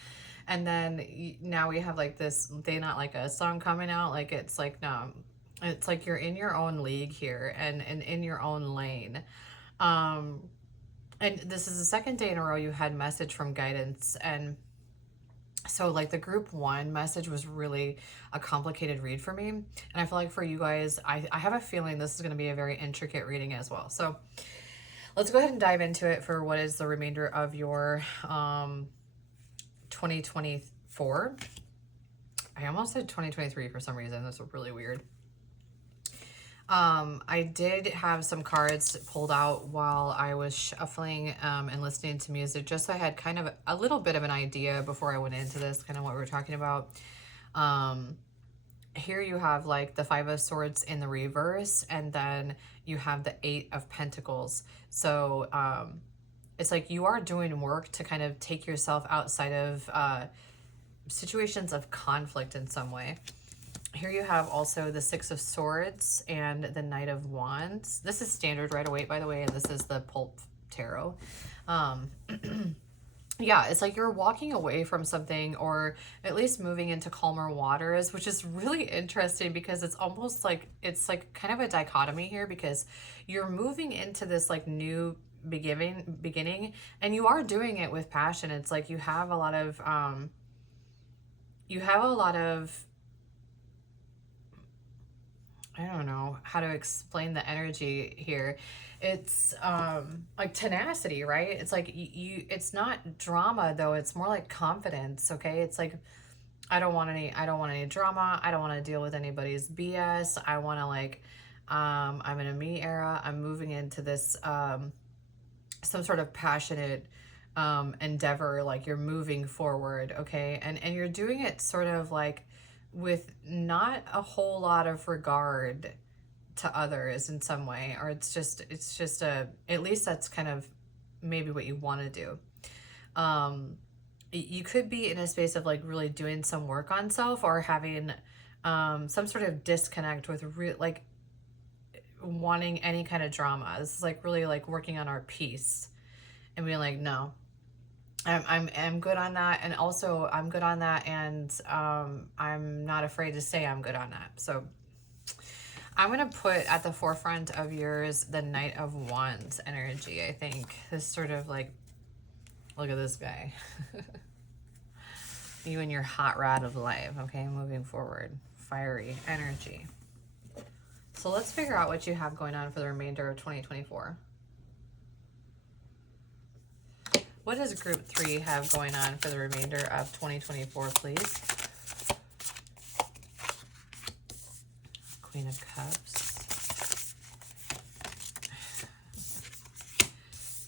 And then now we have like this They Not Like Us song coming out. Like, it's like, no, it's like you're in your own league here and in your own lane. And this is the second day in a row you had message from guidance. And so like the Group 1 message was really a complicated read for me. And I feel like for you guys, I have a feeling this is going to be a very intricate reading as well. So let's go ahead and dive into it for what is the remainder of your 2024. I almost said 2023 for some reason. That's really weird. I did have some cards pulled out while I was shuffling and listening to music, just so I had kind of a little bit of an idea before I went into this, kind of what we were talking about. Here you have like the 5 of Swords in the reverse, and then you have the 8 of Pentacles. So it's like you are doing work to kind of take yourself outside of situations of conflict in some way. Here you have also the 6 of Swords and the Knight of Wands. This is standard right away, by the way, and this is the Pulp Tarot. Yeah, it's like you're walking away from something, or at least moving into calmer waters, which is really interesting because it's almost like, it's like kind of a dichotomy here, because you're moving into this like new beginning, and you are doing it with passion. It's like you have a lot of I don't know how to explain the energy here. It's like tenacity, right? It's like it's not drama though. It's more like confidence. Okay. It's like, I don't want any drama. I don't want to deal with anybody's BS. I want to like, I'm in a me era. I'm moving into this, some sort of passionate, endeavor. Like you're moving forward. Okay. And you're doing it sort of like with not a whole lot of regard to others in some way, or it's just at least that's kind of maybe what you want to do. You could be in a space of like really doing some work on self, or having some sort of disconnect with like wanting any kind of drama. This is like really like working on our peace and being like, no, I'm good on that, and also I'm good on that, and I'm not afraid to say I'm good on that. So I'm gonna put at the forefront of yours the Knight of Wands energy. I think this sort of like, look at this guy. You and your hot rod of life. Okay, moving forward, fiery energy. So let's figure out what you have going on for the remainder of 2024. What does Group 3 have going on for the remainder of 2024, please? Queen of Cups.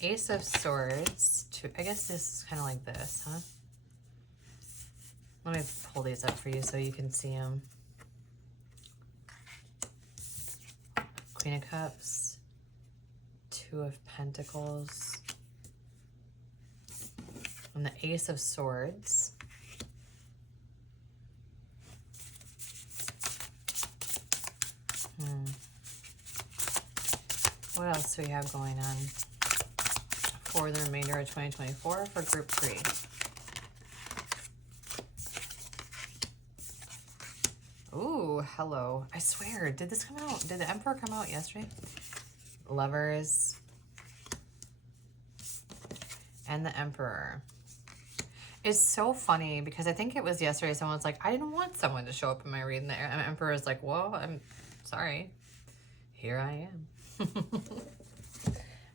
Ace of Swords. I guess this is kind of like this, huh? Let me pull these up for you so you can see them. Queen of Cups. 2 of Pentacles. And the Ace of Swords. What else do we have going on for the remainder of 2024 for group 3? Ooh, hello. I swear, did this come out? Did the Emperor come out yesterday? Lovers. And the Emperor. It's so funny because I think it was yesterday someone was like, I didn't want someone to show up in my reading. The Emperor is like, well, I'm sorry. Here I am. All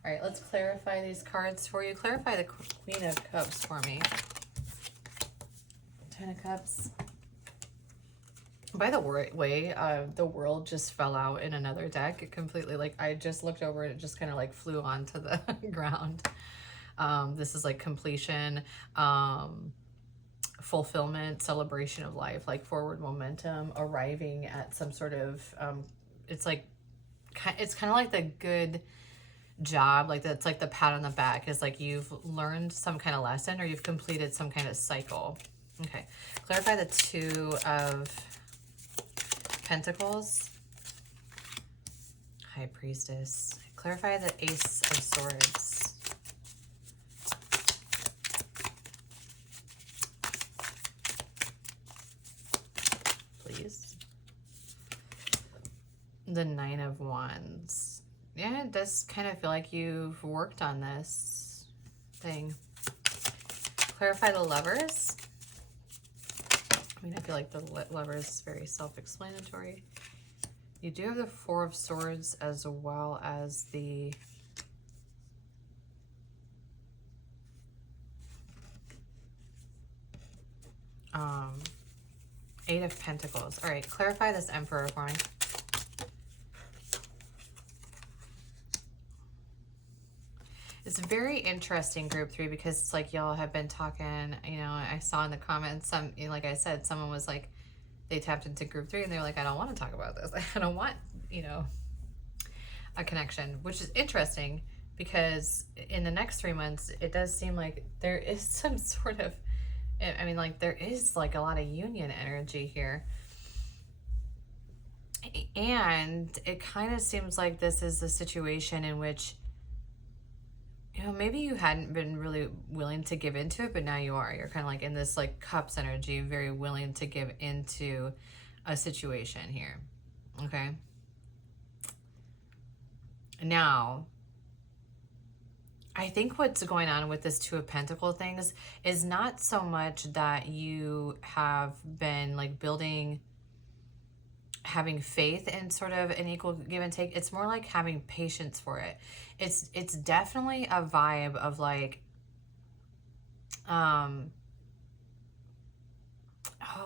right, let's clarify these cards for you. Clarify the Queen of Cups for me. Ten of Cups. By the way, the world just fell out in another deck. It completely, like, I just looked over and it just kind of like flew onto the ground. This is like completion, fulfillment, celebration of life, like forward momentum, arriving at some sort of, it's kind of like the good job, like that's like the pat on the back is like you've learned some kind of lesson or you've completed some kind of cycle. Okay, clarify the Two of Pentacles, High Priestess. Clarify the Ace of Swords. Please. The Nine of Wands. Yeah, it does kind of feel like you've worked on this thing. Clarify the Lovers. I mean, I feel like the Lovers is very self-explanatory. You do have the Four of Swords as well as the Eight of Pentacles. All right, clarify this Emperor for me. It's very interesting, group 3, because it's like y'all have been talking, you know, I saw in the comments, some, like I said, someone was like, they tapped into group 3 and they were like, I don't want to talk about this. I don't want, you know, a connection, which is interesting because in the next 3 months, it does seem like there is some sort of, I mean, like there is like a lot of union energy here. And it kind of seems like this is a situation in which, you know, maybe you hadn't been really willing to give into it, but now you are. You're kind of like in this like Cups energy, very willing to give into a situation here. Okay. Now, I think what's going on with this Two of Pentacles things is not so much that you have been like having faith in sort of an equal give and take. It's more like having patience for it. It's definitely a vibe of like,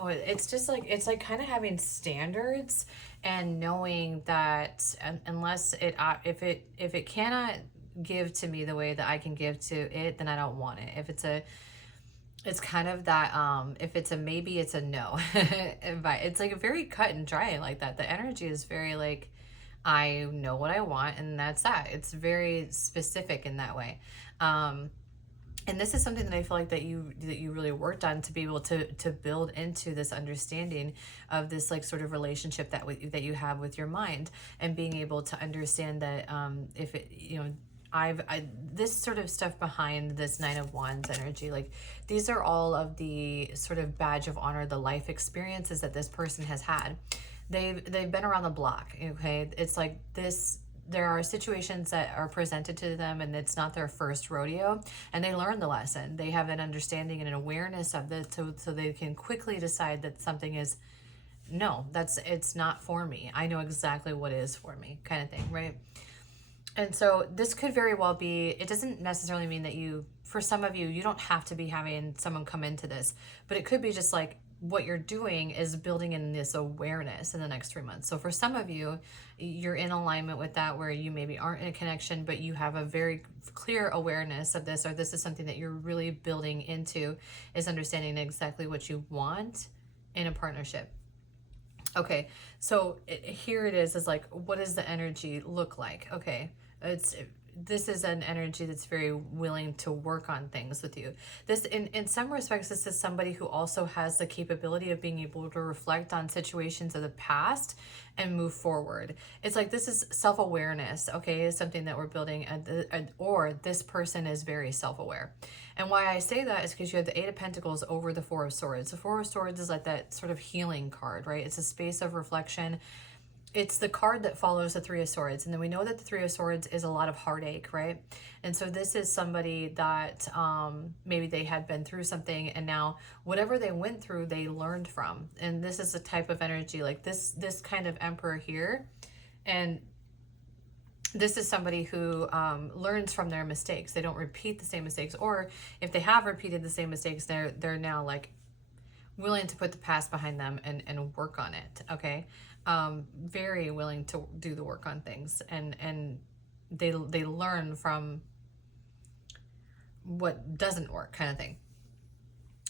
it's just like, it's like kind of having standards and knowing that unless if it cannot give to me the way that I can give to it, then I don't want it. If it's kind of that, if it's a maybe, it's a no. It's like a very cut and dry like that. The energy is very like, I know what I want and that's that. It's very specific in that way. And this is something that I feel like that you really worked on to be able to build into this understanding of this like sort of relationship that you have with your mind, and being able to understand that if it, you know, this sort of stuff behind this Nine of Wands energy, like these are all of the sort of badge of honor, the life experiences that this person has had. They've been around the block, okay? It's like this, there are situations that are presented to them and it's not their first rodeo, and they learn the lesson. They have an understanding and an awareness of it, so they can quickly decide that something is, no, it's not for me. I know exactly what is for me, kind of thing, right? And so this could very well be, it doesn't necessarily mean that for some of you, you don't have to be having someone come into this, but it could be just like what you're doing is building in this awareness in the next 3 months. So for some of you, you're in alignment with that, where you maybe aren't in a connection, but you have a very clear awareness of this, or this is something that you're really building into, is understanding exactly what you want in a partnership. Okay, so here it is like, what does the energy look like? Okay, it's this is an energy that's very willing to work on things with you. This, in some respects, this is somebody who also has the capability of being able to reflect on situations of the past and move forward. It's like, this is self-awareness, okay, is something that we're building, or this person is very self-aware. And why I say that is because you have the Eight of Pentacles over the Four of Swords. The Four of Swords is like that sort of healing card, right? It's a space of reflection. It's the card that follows the Three of Swords. And then we know that the Three of Swords is a lot of heartache, right? And so this is somebody that maybe they had been through something, and now whatever they went through, they learned from. And this is a type of energy like this kind of Emperor here. And this is somebody who learns from their mistakes. They don't repeat the same mistakes. Or if they have repeated the same mistakes, they're now like willing to put the past behind them and work on it, okay? Very willing to do the work on things, and they learn from what doesn't work, kind of thing.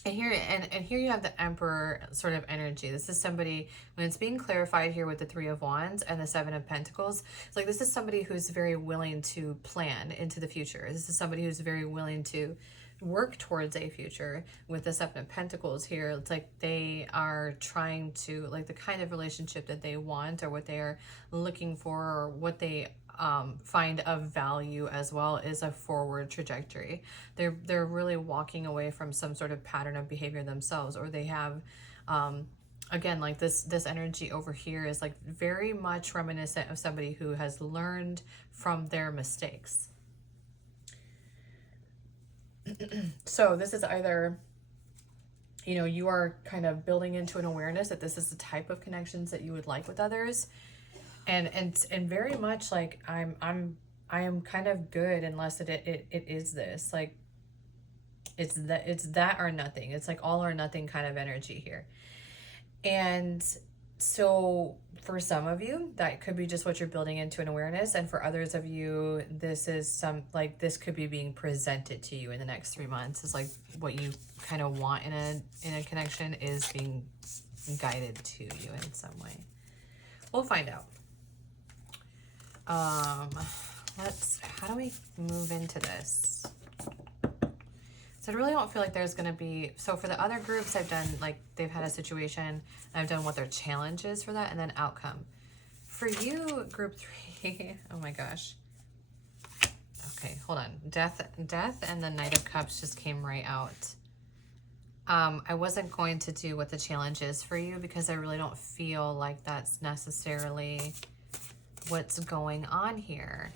And here you have the Emperor sort of energy. This is somebody, when it's being clarified here with the Three of Wands and the Seven of Pentacles, it's like this is somebody who's very willing to plan into the future. This is somebody who's very willing to work towards a future. With the Seven of Pentacles here, it's like they are trying to, like, the kind of relationship that they want, or what they are looking for, or what they find of value as well, is a forward trajectory. They're really walking away from some sort of pattern of behavior themselves, or they have again, like this energy over here is like very much reminiscent of somebody who has learned from their mistakes. So this is either, you know, you are kind of building into an awareness that this is the type of connections that you would like with others, and very much like I am kind of good unless it is this, like it's that or nothing. It's like all or nothing kind of energy here. And so for some of you, that could be just what you're building into an awareness. And for others of you, this is this could be being presented to you in the next 3 months. Is like what you kind of want in a connection is being guided to you in some way. We'll find out. How do we move into this? So I really don't feel like there's going to be, so for the other groups I've done, like they've had a situation, and I've done what their challenge is for that, and then outcome. For you, group 3, oh my gosh. Okay, hold on. Death and the Knight of Cups just came right out. I wasn't going to do what the challenge is for you because I really don't feel like that's necessarily what's going on here.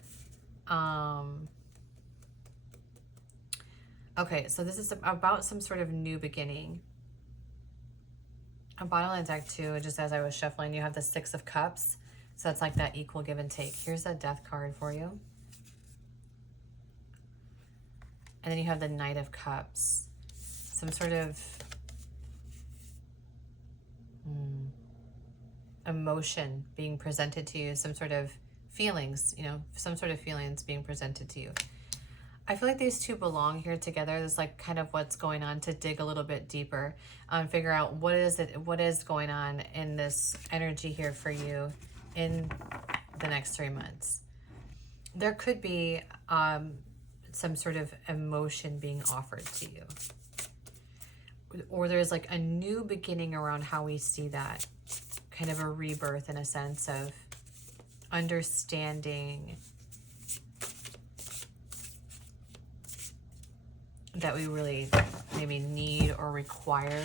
Okay, so this is about some sort of new beginning. A bottle of deck too, just as I was shuffling, you have the Six of Cups. So that's like that equal give and take. Here's a Death card for you. And then you have the Knight of Cups. Some sort of emotion being presented to you, some sort of feelings, you know, some sort of feelings being presented to you. I feel like these two belong here together. There's like kind of what's going on, to dig a little bit deeper and figure out what is going on in this energy here for you in the next 3 months. There could be some sort of emotion being offered to you, or there's like a new beginning around how we see that, kind of a rebirth in a sense of understanding that we really maybe need or require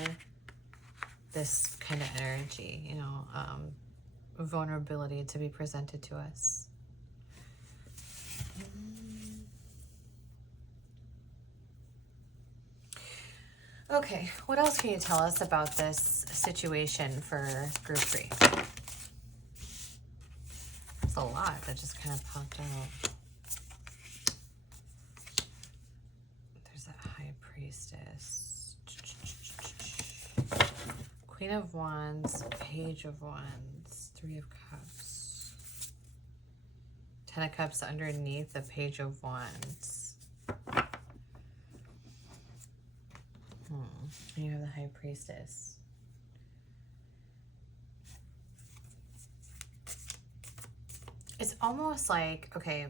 this kind of energy, you know, vulnerability to be presented to us. Okay, what else can you tell us about this situation for group 3? It's a lot that just kind of popped out. There's that High Priestess. Queen of Wands, Page of Wands, Three of Cups. 10 of Cups underneath the Page of Wands. And you have the High Priestess. It's almost like, okay,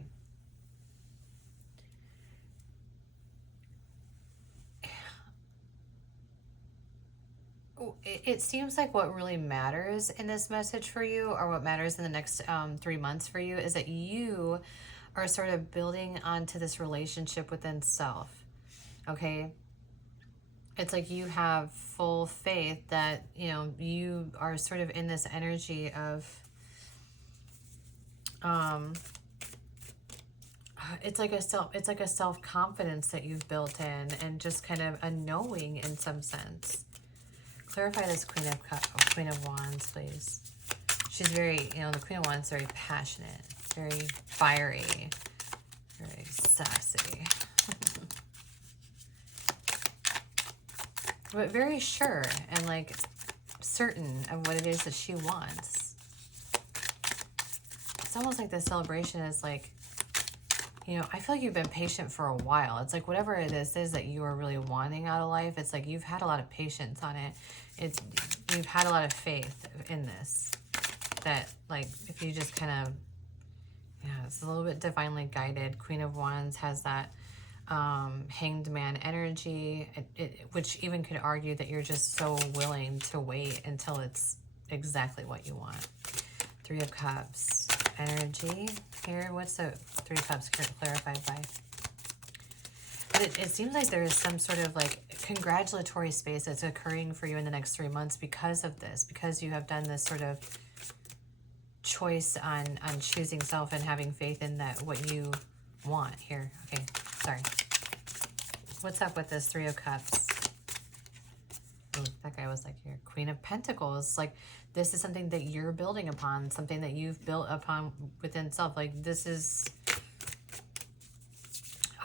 it seems like what really matters in this message for you, or what matters in the next 3 months for you, is that you are sort of building onto this relationship within self. Okay? It's like you have full faith that, you know, you are sort of in this energy of, it's like a self-confidence that you've built in, and just kind of a knowing in some sense. Clarify this Queen of Wands, please. She's very, you know, the Queen of Wands is very passionate, very fiery, very sassy. But very sure and like certain of what it is that she wants. It's almost like the celebration is like, you know, I feel like you've been patient for a while. It's like whatever it is that you are really wanting out of life, it's like you've had a lot of patience on it. You've had a lot of faith in this. That, like, if you just kind of, yeah, it's a little bit divinely guided. Queen of Wands has that Hanged Man energy, which even could argue that you're just so willing to wait until it's exactly what you want. Three of Cups energy here. What's the Three of Cups clarified by? But it seems like there is some sort of like congratulatory space that's occurring for you in the next 3 months because of this, because you have done this sort of choice on choosing self and having faith in that what you want here. Okay, sorry. What's up with this Three of Cups? Oh, that guy was like here. Queen of Pentacles. Like, this is something that you're building upon, something that you've built upon within self. Like, this is,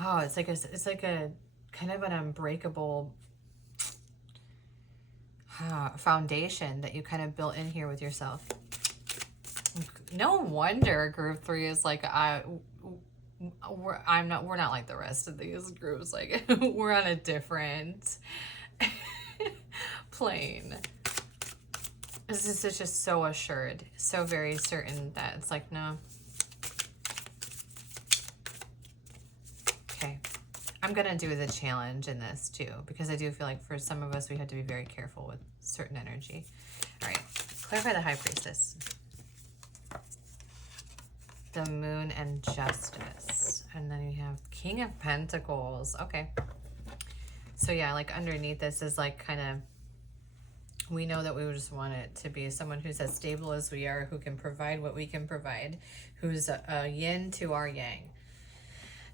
oh, it's like a kind of an unbreakable foundation that you kind of built in here with yourself. No wonder group 3 is like, we're not like the rest of these groups. Like, we're on a different plane. This is just so assured, so very certain that it's like, no. Okay. I'm going to do the challenge in this too, because I do feel like for some of us, we have to be very careful with certain energy. All right. Clarify the High Priestess. The Moon and Justice. And then you have King of Pentacles. Okay. So yeah, like underneath this is like kind of, we know that we just want it to be someone who's as stable as we are, who can provide what we can provide, who's a yin to our yang.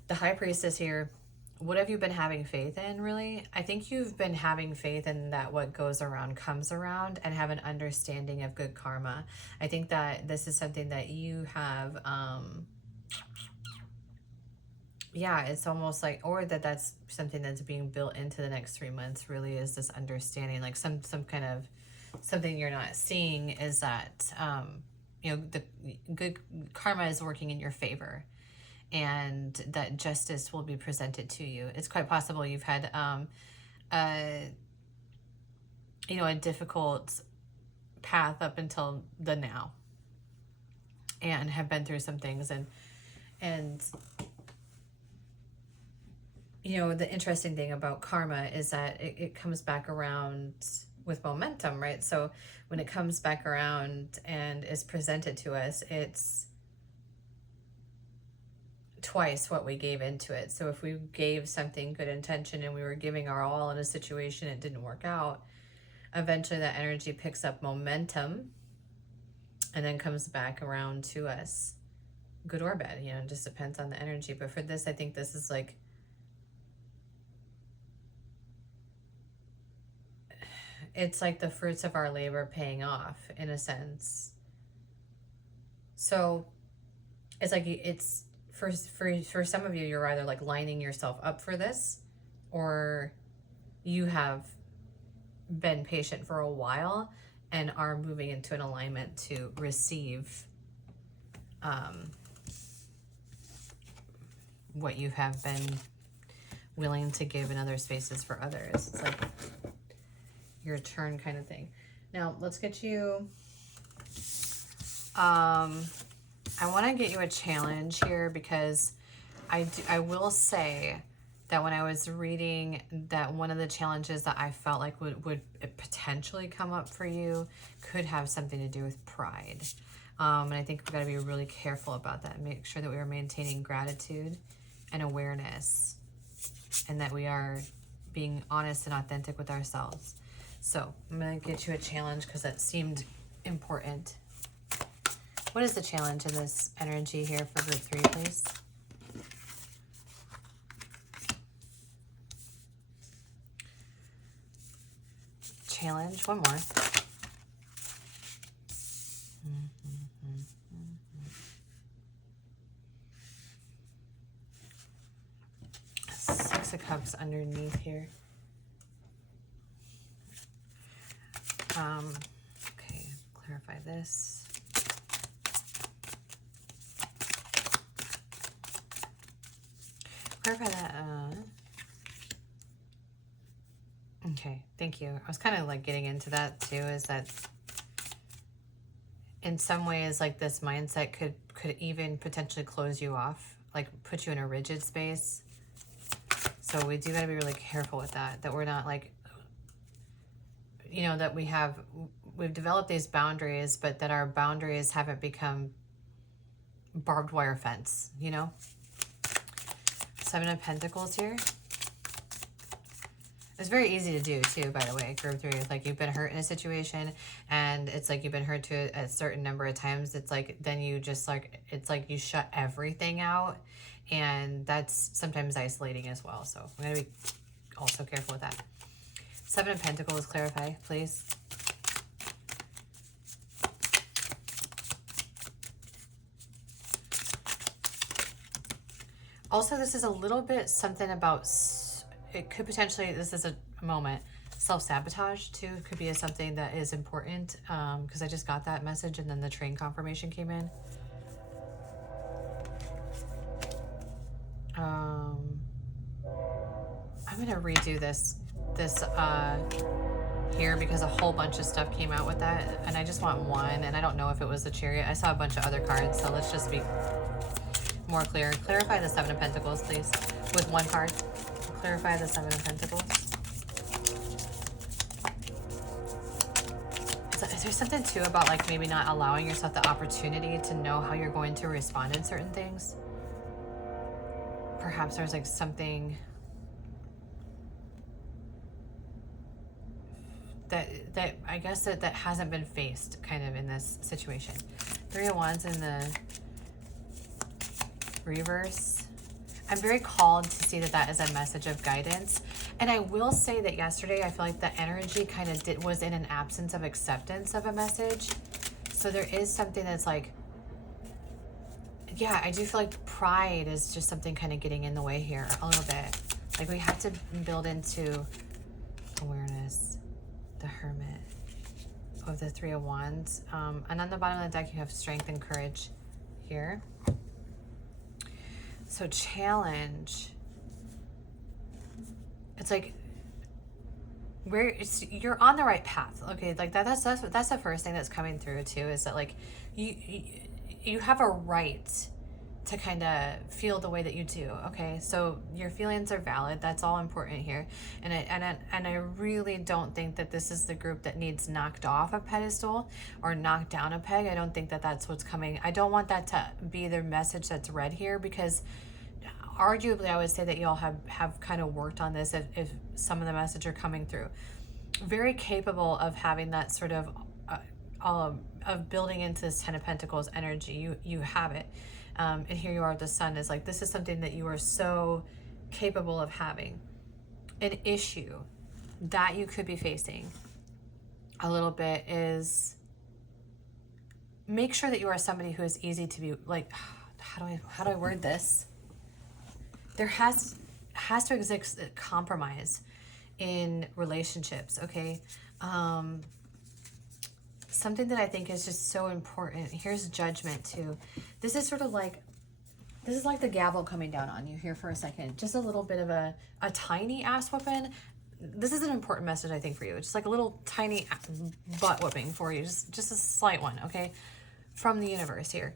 The High Priestess here, what have you been having faith in, really? I think you've been having faith in that what goes around comes around, and have an understanding of good karma. I think that this is something that you have, yeah, it's almost like, or that's something that's being built into the next 3 months, really, is this understanding, like some kind of, something you're not seeing is that, you know, the good karma is working in your favor, and that justice will be presented to you. It's quite possible you've had, you know, a difficult path up until the now, and have been through some things, and you know, the interesting thing about karma is that it comes back around with momentum, right? So when it comes back around and is presented to us, it's twice what we gave into it. So if we gave something good intention and we were giving our all in a situation, it didn't work out, eventually that energy picks up momentum and then comes back around to us, good or bad, you know, it just depends on the energy. But for this, I think this is like, it's like the fruits of our labor paying off in a sense. So it's like, it's for some of you, you're either like lining yourself up for this, or you have been patient for a while and are moving into an alignment to receive what you have been willing to give in other spaces for others. It's like your turn kind of thing. Now let's get you, I want to get you a challenge here, because I will say that when I was reading that one of the challenges that I felt like would potentially come up for you could have something to do with pride. And I think we've got to be really careful about that and make sure that we are maintaining gratitude and awareness, and that we are being honest and authentic with ourselves. So I'm going to get you a challenge because that seemed important. What is the challenge in this energy here for group 3, please? Challenge, one more. Six of Cups underneath here. Okay, clarify this. Clarify that. Okay, thank you. I was kind of like getting into that too, is that in some ways like this mindset could even potentially close you off, like put you in a rigid space. So we do got to be really careful with that, that we're not like, you know, that we've developed these boundaries, but that our boundaries haven't become barbed wire fence, you know? 7 of Pentacles here. It's very easy to do too, by the way, group 3. It's like you've been hurt in a situation and it's like you've been hurt to a certain number of times. It's like, then you just like, it's like you shut everything out, and that's sometimes isolating as well. So I'm going to be also careful with that. 7 of Pentacles, clarify, please. Also, this is a little bit something about, it could potentially, this is a moment, self-sabotage too. It could be something that is important, because I just got that message and then the train confirmation came in. I'm going to redo this here because a whole bunch of stuff came out with that, and I just want one, and I don't know if it was the Chariot. I saw a bunch of other cards, so let's just be more clear. Clarify the 7 of Pentacles, please, with one card. Clarify the 7 of Pentacles. Is there something too about like maybe not allowing yourself the opportunity to know how you're going to respond in certain things? Perhaps there's like something that I guess that hasn't been faced kind of in this situation. 3 of Wands in the reverse. I'm very called to see that is a message of guidance. And I will say that yesterday, I feel like the energy kind of was in an absence of acceptance of a message. So there is something that's like, yeah, I do feel like pride is just something kind of getting in the way here a little bit. Like we have to build into awareness, the Hermit of the 3 of Wands. And on the bottom of the deck, you have strength and courage here. So challenge, it's like you're on the right path. Okay, like that's the first thing that's coming through too, is that like you have a right to kind of feel the way that you do. Okay, so your feelings are valid. That's all important here. And I really don't think that this is the group that needs knocked off a pedestal or knocked down a peg. I don't think that that's what's coming. I don't want that to be the message that's read here, because arguably I would say that y'all have kind of worked on this if some of the message are coming through. Very capable of having that sort of of building into this 10 of Pentacles energy. You have it. And here you are, the Sun is like, this is something that you are so capable of having. An issue that you could be facing a little bit is make sure that you are somebody who is easy to be like, how do I word this? There has to exist compromise in relationships, okay? Something that I think is just so important. Here's Judgment too. This is sort of like, this is like the gavel coming down on you here for a second. Just a little bit of a tiny ass whooping. This is an important message, I think, for you. It's just like a little tiny butt whooping for you. Just a slight one, okay? From the universe here.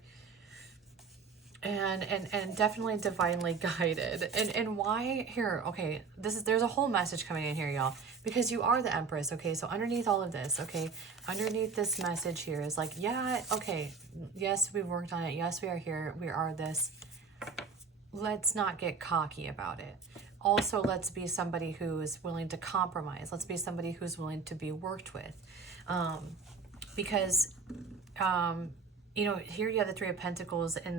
and definitely divinely guided. And why here? Okay, there's a whole message coming in here, y'all, because you are the Empress. Okay, so underneath all of this, okay, underneath this message here is like, yeah, okay, yes, we've worked on it. Yes, we are here. We are this. Let's not get cocky about it. Also, let's be somebody who is willing to compromise. Let's be somebody who's willing to be worked with, because. You know, here you have the Three of Pentacles in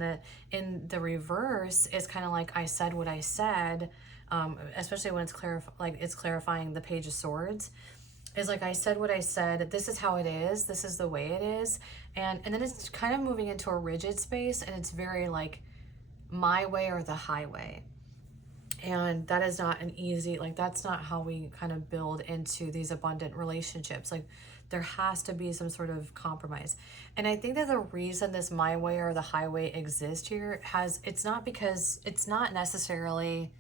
the reverse. Is kind of like, I said what I said, especially when it's clarifying the Page of Swords. Is like, I said what I said. This is how it is. This is the way it is. And then it's kind of moving into a rigid space, and it's very like my way or the highway. And that is not an easy, like, that's not how we kind of build into these abundant relationships. Like, there has to be some sort of compromise. And I think that the reason this my way or the highway exists here it's not necessarily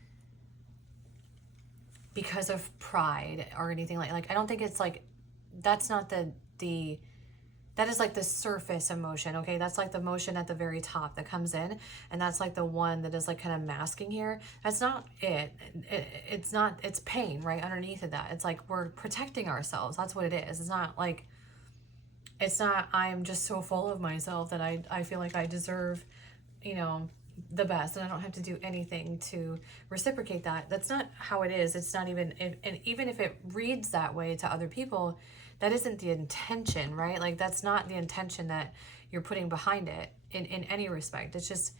because of pride or anything like I don't think it's like, that's not that is like the surface emotion, okay? That's like the emotion at the very top that comes in, and that's like the one that is like kind of masking here. That's not it. It's pain right underneath of that. It's like we're protecting ourselves. That's what it is. It's not I'm just so full of myself that I feel like I deserve, you know, the best, and I don't have to do anything to reciprocate that. That's not how it is. It's not even, and even if it reads that way to other people, that isn't the intention, right? Like, that's not the intention that you're putting behind it in any respect. It's just,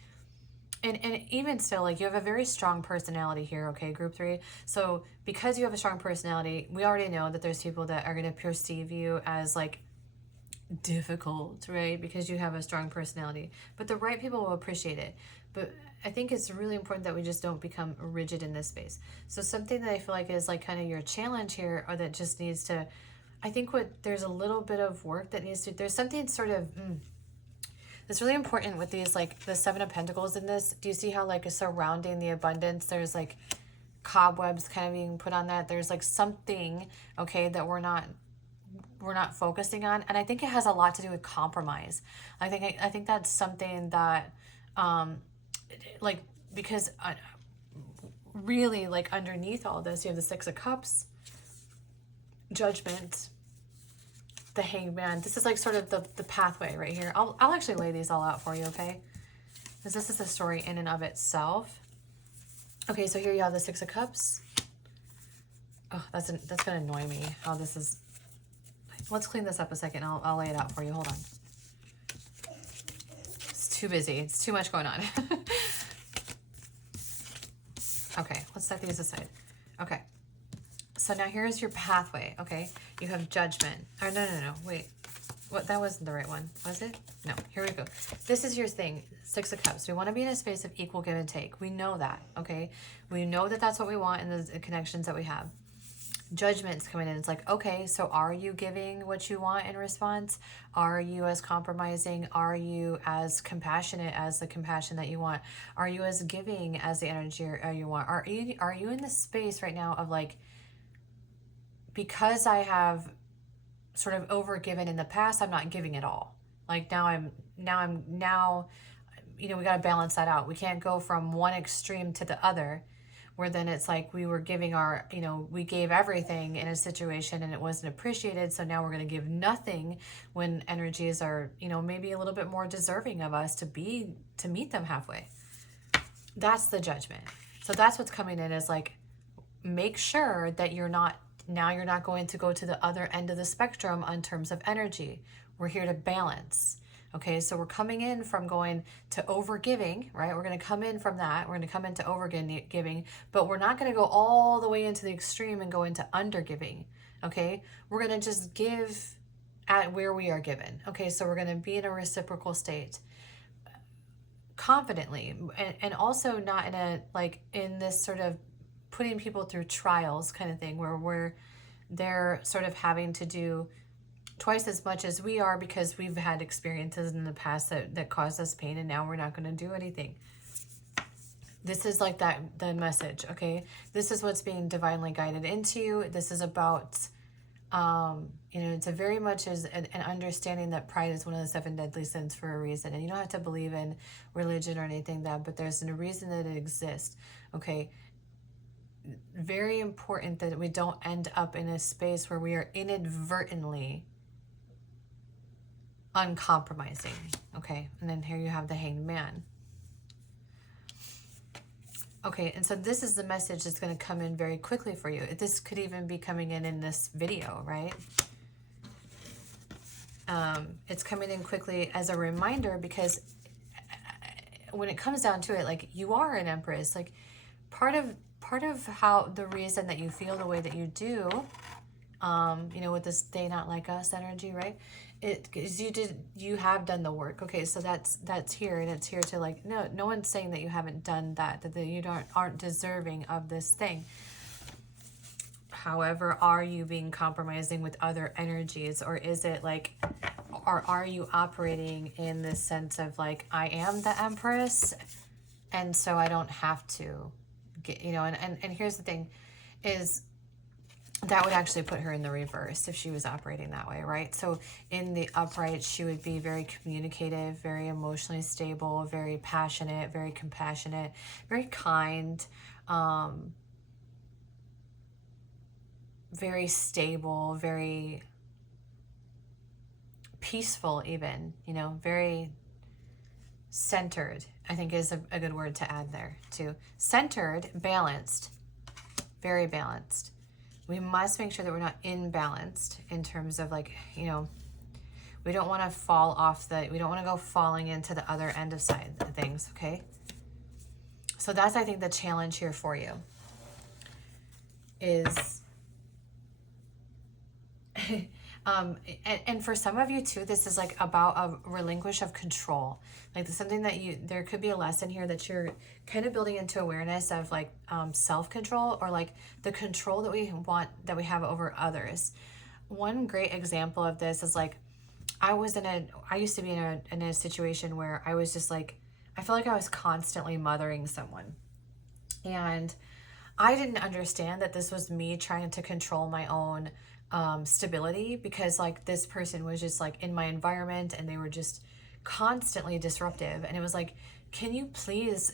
and even still, like, you have a very strong personality here, okay, group 3. So because you have a strong personality, we already know that there's people that are going to perceive you as like difficult, right? Because you have a strong personality, but the right people will appreciate it. But I think it's really important that we just don't become rigid in this space. So something that I feel like is like kind of your challenge here, or that just needs to, I think there's a little bit of work that needs to, there's something sort of, that's really important with these, like the Seven of Pentacles in this. Do you see how like surrounding the abundance, there's like cobwebs kind of being put on that? There's like something, okay, that we're not focusing on. And I think it has a lot to do with compromise. I think that's something that, like, because really, like, underneath all this, you have the Six of Cups, Judgment, the Hangman. This is like sort of the pathway right here. I'll actually lay these all out for you, okay? Because this is a story in and of itself. Okay, so here you have the Six of Cups. Oh, that's gonna annoy me how this is. Let's clean this up a second. I'll lay it out for you. Hold on. It's too busy. It's too much going on. Okay, let's set these aside. Okay. So now here's your pathway, okay? You have Judgment. Oh, no. Wait. What? That wasn't the right one, was it? No. Here we go. This is your thing. Six of Cups. We want to be in a space of equal give and take. We know that, okay? We know that that's what we want in the connections that we have. Judgment's coming in. It's like, okay, so are you giving what you want in response? Are you as compromising? Are you as compassionate as the compassion that you want? Are you as giving as the energy you want? Are you in the space right now of like, because I have sort of overgiven in the past, I'm not giving it all. Like now, you know, we got to balance that out. We can't go from one extreme to the other, where then it's like we were giving our, you know, we gave everything in a situation and it wasn't appreciated. So now we're going to give nothing when energies are, you know, maybe a little bit more deserving of us to meet them halfway. That's the Judgment. So that's what's coming in, is like, make sure that you're not going to go to the other end of the spectrum in terms of energy. We're here to balance. Okay, so we're coming in from going to overgiving, right? We're going to come in from that. We're going to come into overgiving, but we're not going to go all the way into the extreme and go into undergiving. Okay, we're going to just give at where we are given. Okay, so we're going to be in a reciprocal state confidently, and also not in a, like, in this sort of putting people through trials kind of thing, where they're sort of having to do twice as much as we are because we've had experiences in the past that caused us pain, and now we're not going to do anything. This is like the message, okay? This is what's being divinely guided into you. This is about You know, it's a very much as an understanding that pride is one of the 7 deadly sins for a reason. And you don't have to believe in religion or anything that, but there's a reason that it exists. Okay. Very important that we don't end up in a space where we are inadvertently uncompromising. Okay. And then here you have the Hanged Man. Okay, and so this is the message that's going to come in very quickly for you. This could even be coming in this video, right? It's coming in quickly as a reminder, because when it comes down to it, like, you are an empress. Like, part of how the reason that you feel the way that you do, you know, with this "they not like us" energy, right? It is you have done the work. Okay, so that's here, and it's here to, like, no one's saying that you haven't done that you aren't deserving of this thing. However, are you being compromising with other energies, or is it like, or are you operating in this sense of like, I am the empress, and so I don't have to get, you know, and here's the thing is, that would actually put her in the reverse if she was operating that way, right? So in the upright, she would be very communicative, very emotionally stable, very passionate, very compassionate, very kind, very stable, very peaceful even, you know, very centered, I think is a good word to add there too. Centered, balanced, very balanced. We must make sure that we're not imbalanced in terms of, like, you know, we don't want to fall off we don't want to go falling into the other end of things, okay? So that's, I think, the challenge here for you is, and for some of you too, this is like about a relinquish of control. Like something that there could be a lesson here that you're kind of building into awareness of, like, self-control, or like the control that we want, that we have over others. One great example of this is, like, I used to be in a situation where I was just like, I felt like I was constantly mothering someone. And I didn't understand that this was me trying to control my own stability, because, like, this person was just, like, in my environment, and they were just constantly disruptive. And it was like, can you please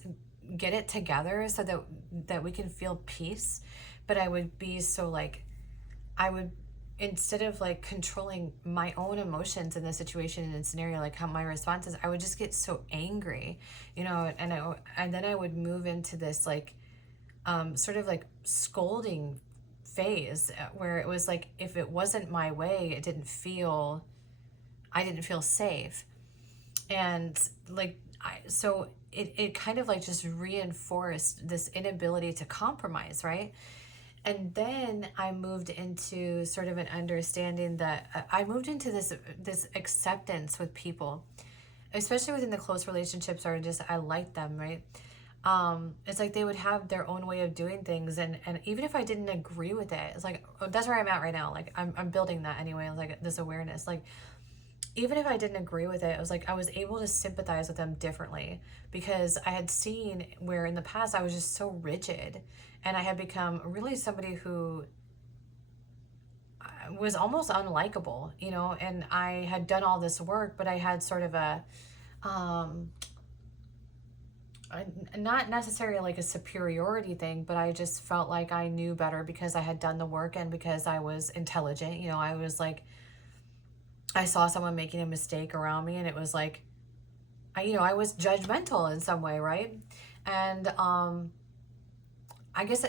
get it together so that we can feel peace? But I would be so, like, instead of, like, controlling my own emotions in the situation, in a scenario, like how my responses, I would just get so angry, you know, and then I would move into this, like, sort of like scolding phase, where it was like, if it wasn't my way, I didn't feel safe. And, like, so it kind of, like, just reinforced this inability to compromise, right? And then I moved into sort of an understanding that I moved into this acceptance with people, especially within the close relationships, or just, I like them, right? It's like they would have their own way of doing things, and even if I didn't agree with it, it's like, oh, that's where I'm at right now. Like, I'm building that anyway, like, this awareness. Like, even if I didn't agree with it, it was like I was able to sympathize with them differently, because I had seen where in the past I was just so rigid, and I had become really somebody who was almost unlikable, you know, and I had done all this work, but I had sort of not necessarily like a superiority thing, but I just felt like I knew better because I had done the work, and because I was intelligent. You know, I was like, I saw someone making a mistake around me, and it was like, I was judgmental in some way, right? And I guess,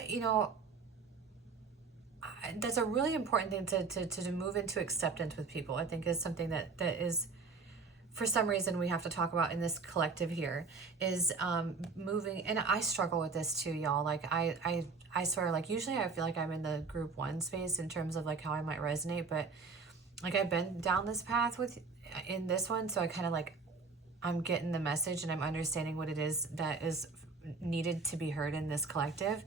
that's a really important thing to move into acceptance with people. I think is something that is, for some reason, we have to talk about in this collective here, is moving. And I struggle with this too, y'all. Like, I swear, like, usually I feel like I'm in the group 1 space in terms of, like, how I might resonate, but, like, I've been down this path in this one, so I kind of, like, I'm getting the message, and I'm understanding what it is that is needed to be heard in this collective.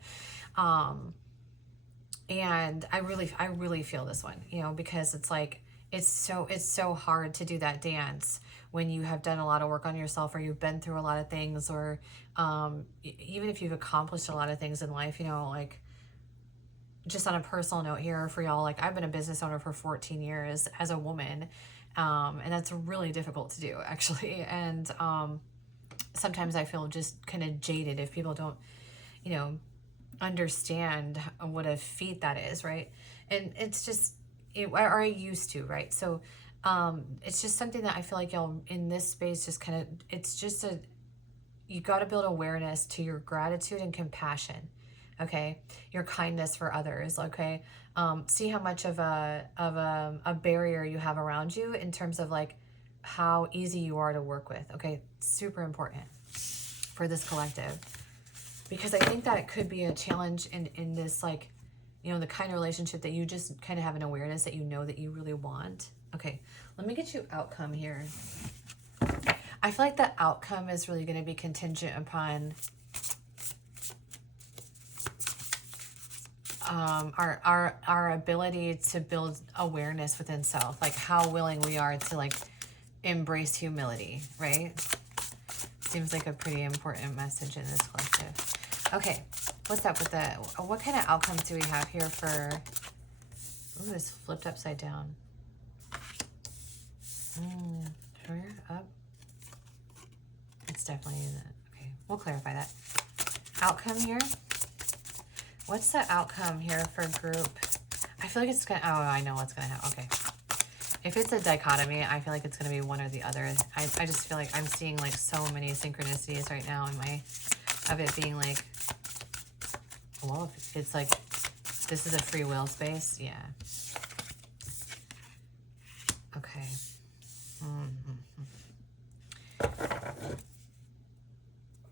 And I really feel this one, because it's like, it's so hard to do that dance when you have done a lot of work on yourself, or you've been through a lot of things, or even if you've accomplished a lot of things in life, like, just on a personal note here for y'all, like I've been a business owner for 14 years as a woman. And that's really difficult to do actually. And sometimes I feel just kind of jaded if people don't, you know, understand what a feat that is, right? And it's just, or I used to, right? So it's just something that I feel like y'all in this space just kind of, it's just you got to build awareness to your gratitude and compassion, okay? Your kindness for others, okay? See how much of a barrier you have around you in terms of like how easy you are to work with, okay? Super important for this collective, because I think that it could be a challenge in this, like, you know, the kind of relationship that you just kind of have an awareness that you know that you really want. Okay, let me get you outcome here. I feel like the outcome is really going to be contingent upon our ability to build awareness within self, like how willing we are to like embrace humility, right? Seems like a pretty important message in this collective. Okay, what's up with that? What kind of outcomes do we have here for... Ooh, this flipped upside down. Sure, up. It's definitely that. Okay, we'll clarify that. Outcome here. What's the outcome here for group? I feel like it's gonna... Oh, I know what's gonna happen. Okay. If it's a dichotomy, I feel like it's gonna be one or the other. I just feel like I'm seeing like so many synchronicities right now in my... Of it being like... Well, it's like... This is a free will space. Yeah. Okay.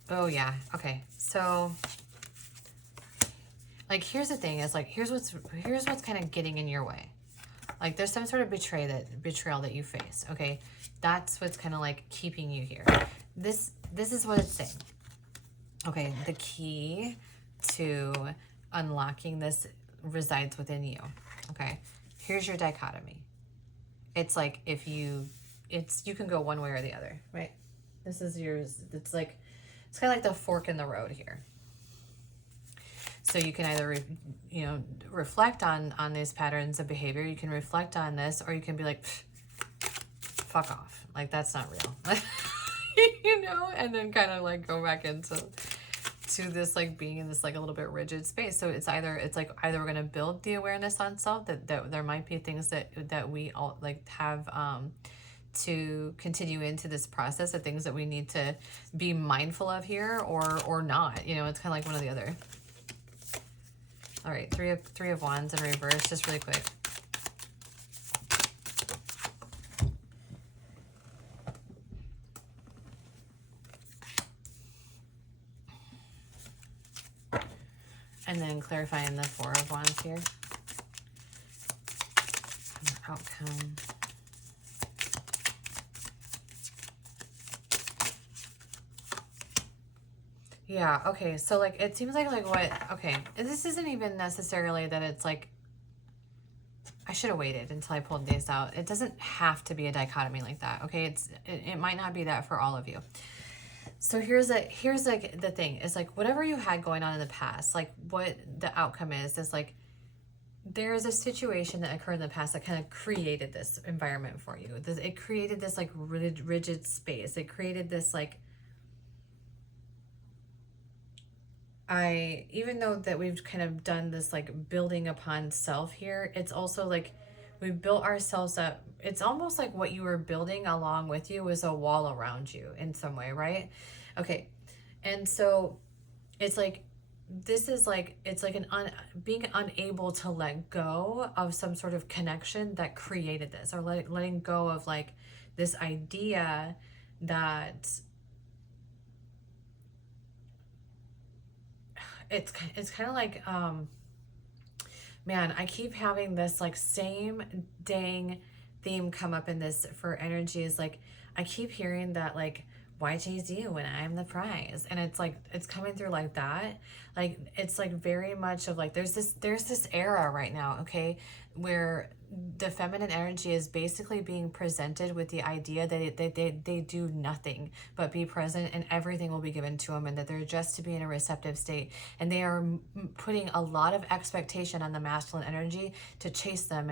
Oh, yeah. Okay. So... Like, here's the thing, is like, here's what's kind of getting in your way. Like, there's some sort of betrayal that you face, okay? That's what's kind of like keeping you here. This is what it's saying. Okay, the key to unlocking this resides within you, okay? Here's your dichotomy. It's like if you can go one way or the other, right? This is yours. It's like, it's kind of like the fork in the road here. So you can either, reflect on these patterns of behavior. You can reflect on this, or you can be like, fuck off. Like, that's not real. And then kind of like go back into this, like being in this like a little bit rigid space. So it's either we're going to build the awareness on self that there might be things that we all like have, to continue into this process of things that we need to be mindful of here, or not, it's kind of like one or the other. All right, three of wands in reverse, just really quick. And then clarifying the four of wands here. Outcome. Yeah, okay, so like it seems like what, okay, and this isn't even necessarily that it's like, I should have waited until I pulled these out. It doesn't have to be a dichotomy like that, okay? It might not be that for all of you. So here's like the thing, is like whatever you had going on in the past, like what the outcome is like there's a situation that occurred in the past that kind of created this environment for you. It created this like rigid space. It created this like, even though that we've kind of done this like building upon self here, it's also like we built ourselves up. It's almost like what you were building along with you was a wall around you in some way, right? Okay. And so it's like, this is like, it's like being unable to let go of some sort of connection that created this, or letting go of like this idea that it's kind of like, man, I keep having this like same dang theme come up in this for energy, is like, I keep hearing that like why chase you when I'm the prize? And it's like, it's coming through like that. Like, it's like very much of like, there's this era right now, okay, where the feminine energy is basically being presented with the idea that they do nothing but be present, and everything will be given to them, and that they're just to be in a receptive state. And they are putting a lot of expectation on the masculine energy to chase them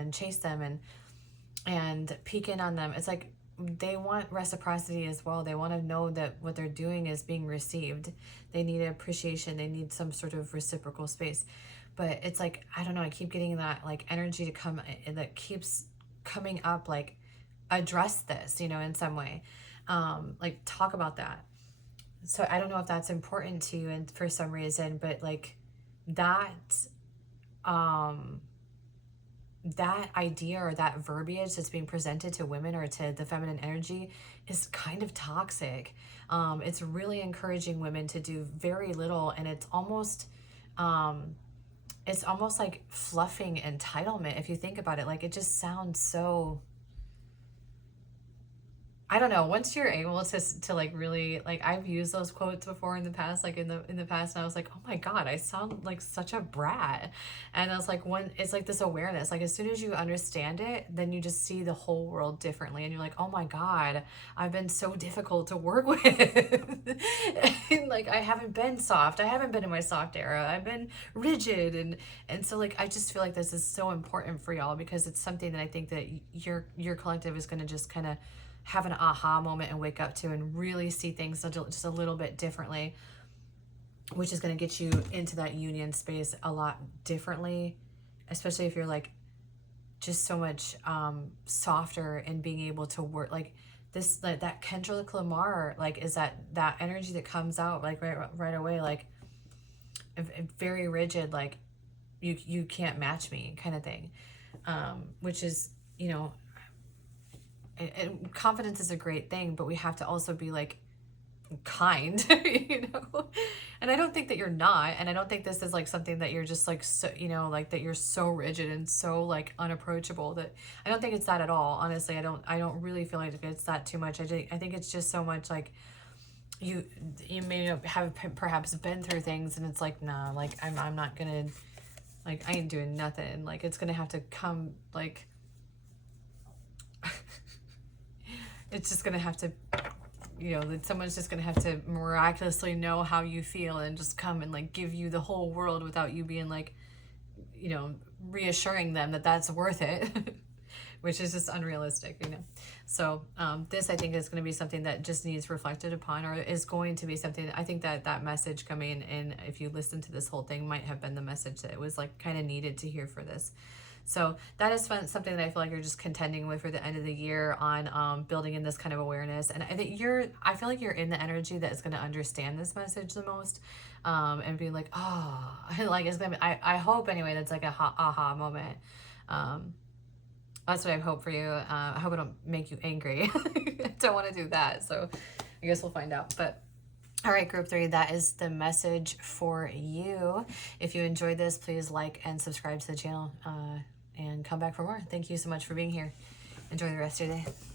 and peek in on them. It's like, they want reciprocity as well. They want to know that what they're doing is being received. They need appreciation. They need some sort of reciprocal space. But it's like, I don't know, I keep getting that like energy to come, that keeps coming up, like, address this, you know, in some way. Like, talk about that. So I don't know if that's important to you, and for some reason, but like that, that idea or that verbiage that's being presented to women or to the feminine energy is kind of toxic. It's really encouraging women to do very little, and it's almost like fluffing entitlement if you think about it. Like, it just sounds so, I don't know, once you're able to like really, like, I've used those quotes before in the past, like in the past, and I was like, oh my God, I sound like such a brat. And I was like, when it's like this awareness, like as soon as you understand it, then you just see the whole world differently, and you're like, oh my God, I've been so difficult to work with. And like, I haven't been soft, I haven't been in my soft era, I've been rigid, and so like, I just feel like this is so important for y'all, because it's something that I think that your collective is going to just kind of have an aha moment and wake up to, and really see things just a little bit differently, which is going to get you into that union space a lot differently, especially if you're like just so much softer and being able to work like this, like that Kendrick Lamar, like, is that energy that comes out like right away, like very rigid, like you can't match me kind of thing, which is, you know, and confidence is a great thing, but we have to also be like kind, you know. And I don't think that you're not, and I don't think this is like something that you're just like, so, you know, like that you're so rigid and so like unapproachable. That I don't think it's that at all, honestly. I don't really feel like it's that too much. I think it's just so much like you may have perhaps been through things, and it's like, nah, like I'm not gonna, like, I ain't doing nothing, like it's gonna have to come, like it's just gonna have to, you know, that someone's just gonna have to miraculously know how you feel and just come and like give you the whole world without you being like, you know, reassuring them that that's worth it, which is just unrealistic, you know. So this, I think, is going to be something that just needs reflected upon, or is going to be something that I think that message coming in, if you listen to this whole thing, might have been the message that it was like kind of needed to hear for this. So that is fun, something that I feel like you're just contending with for the end of the year on building in this kind of awareness. And I think I feel like you're in the energy that is going to understand this message the most, and be like, oh, like it's going to be, I hope anyway, that's like a aha moment. That's what I hope for you. I hope I don't make you angry. I don't want to do that. So I guess we'll find out. But all right, group 3, that is the message for you. If you enjoyed this, please like and subscribe to the channel, and come back for more. Thank you so much for being here. Enjoy the rest of your day.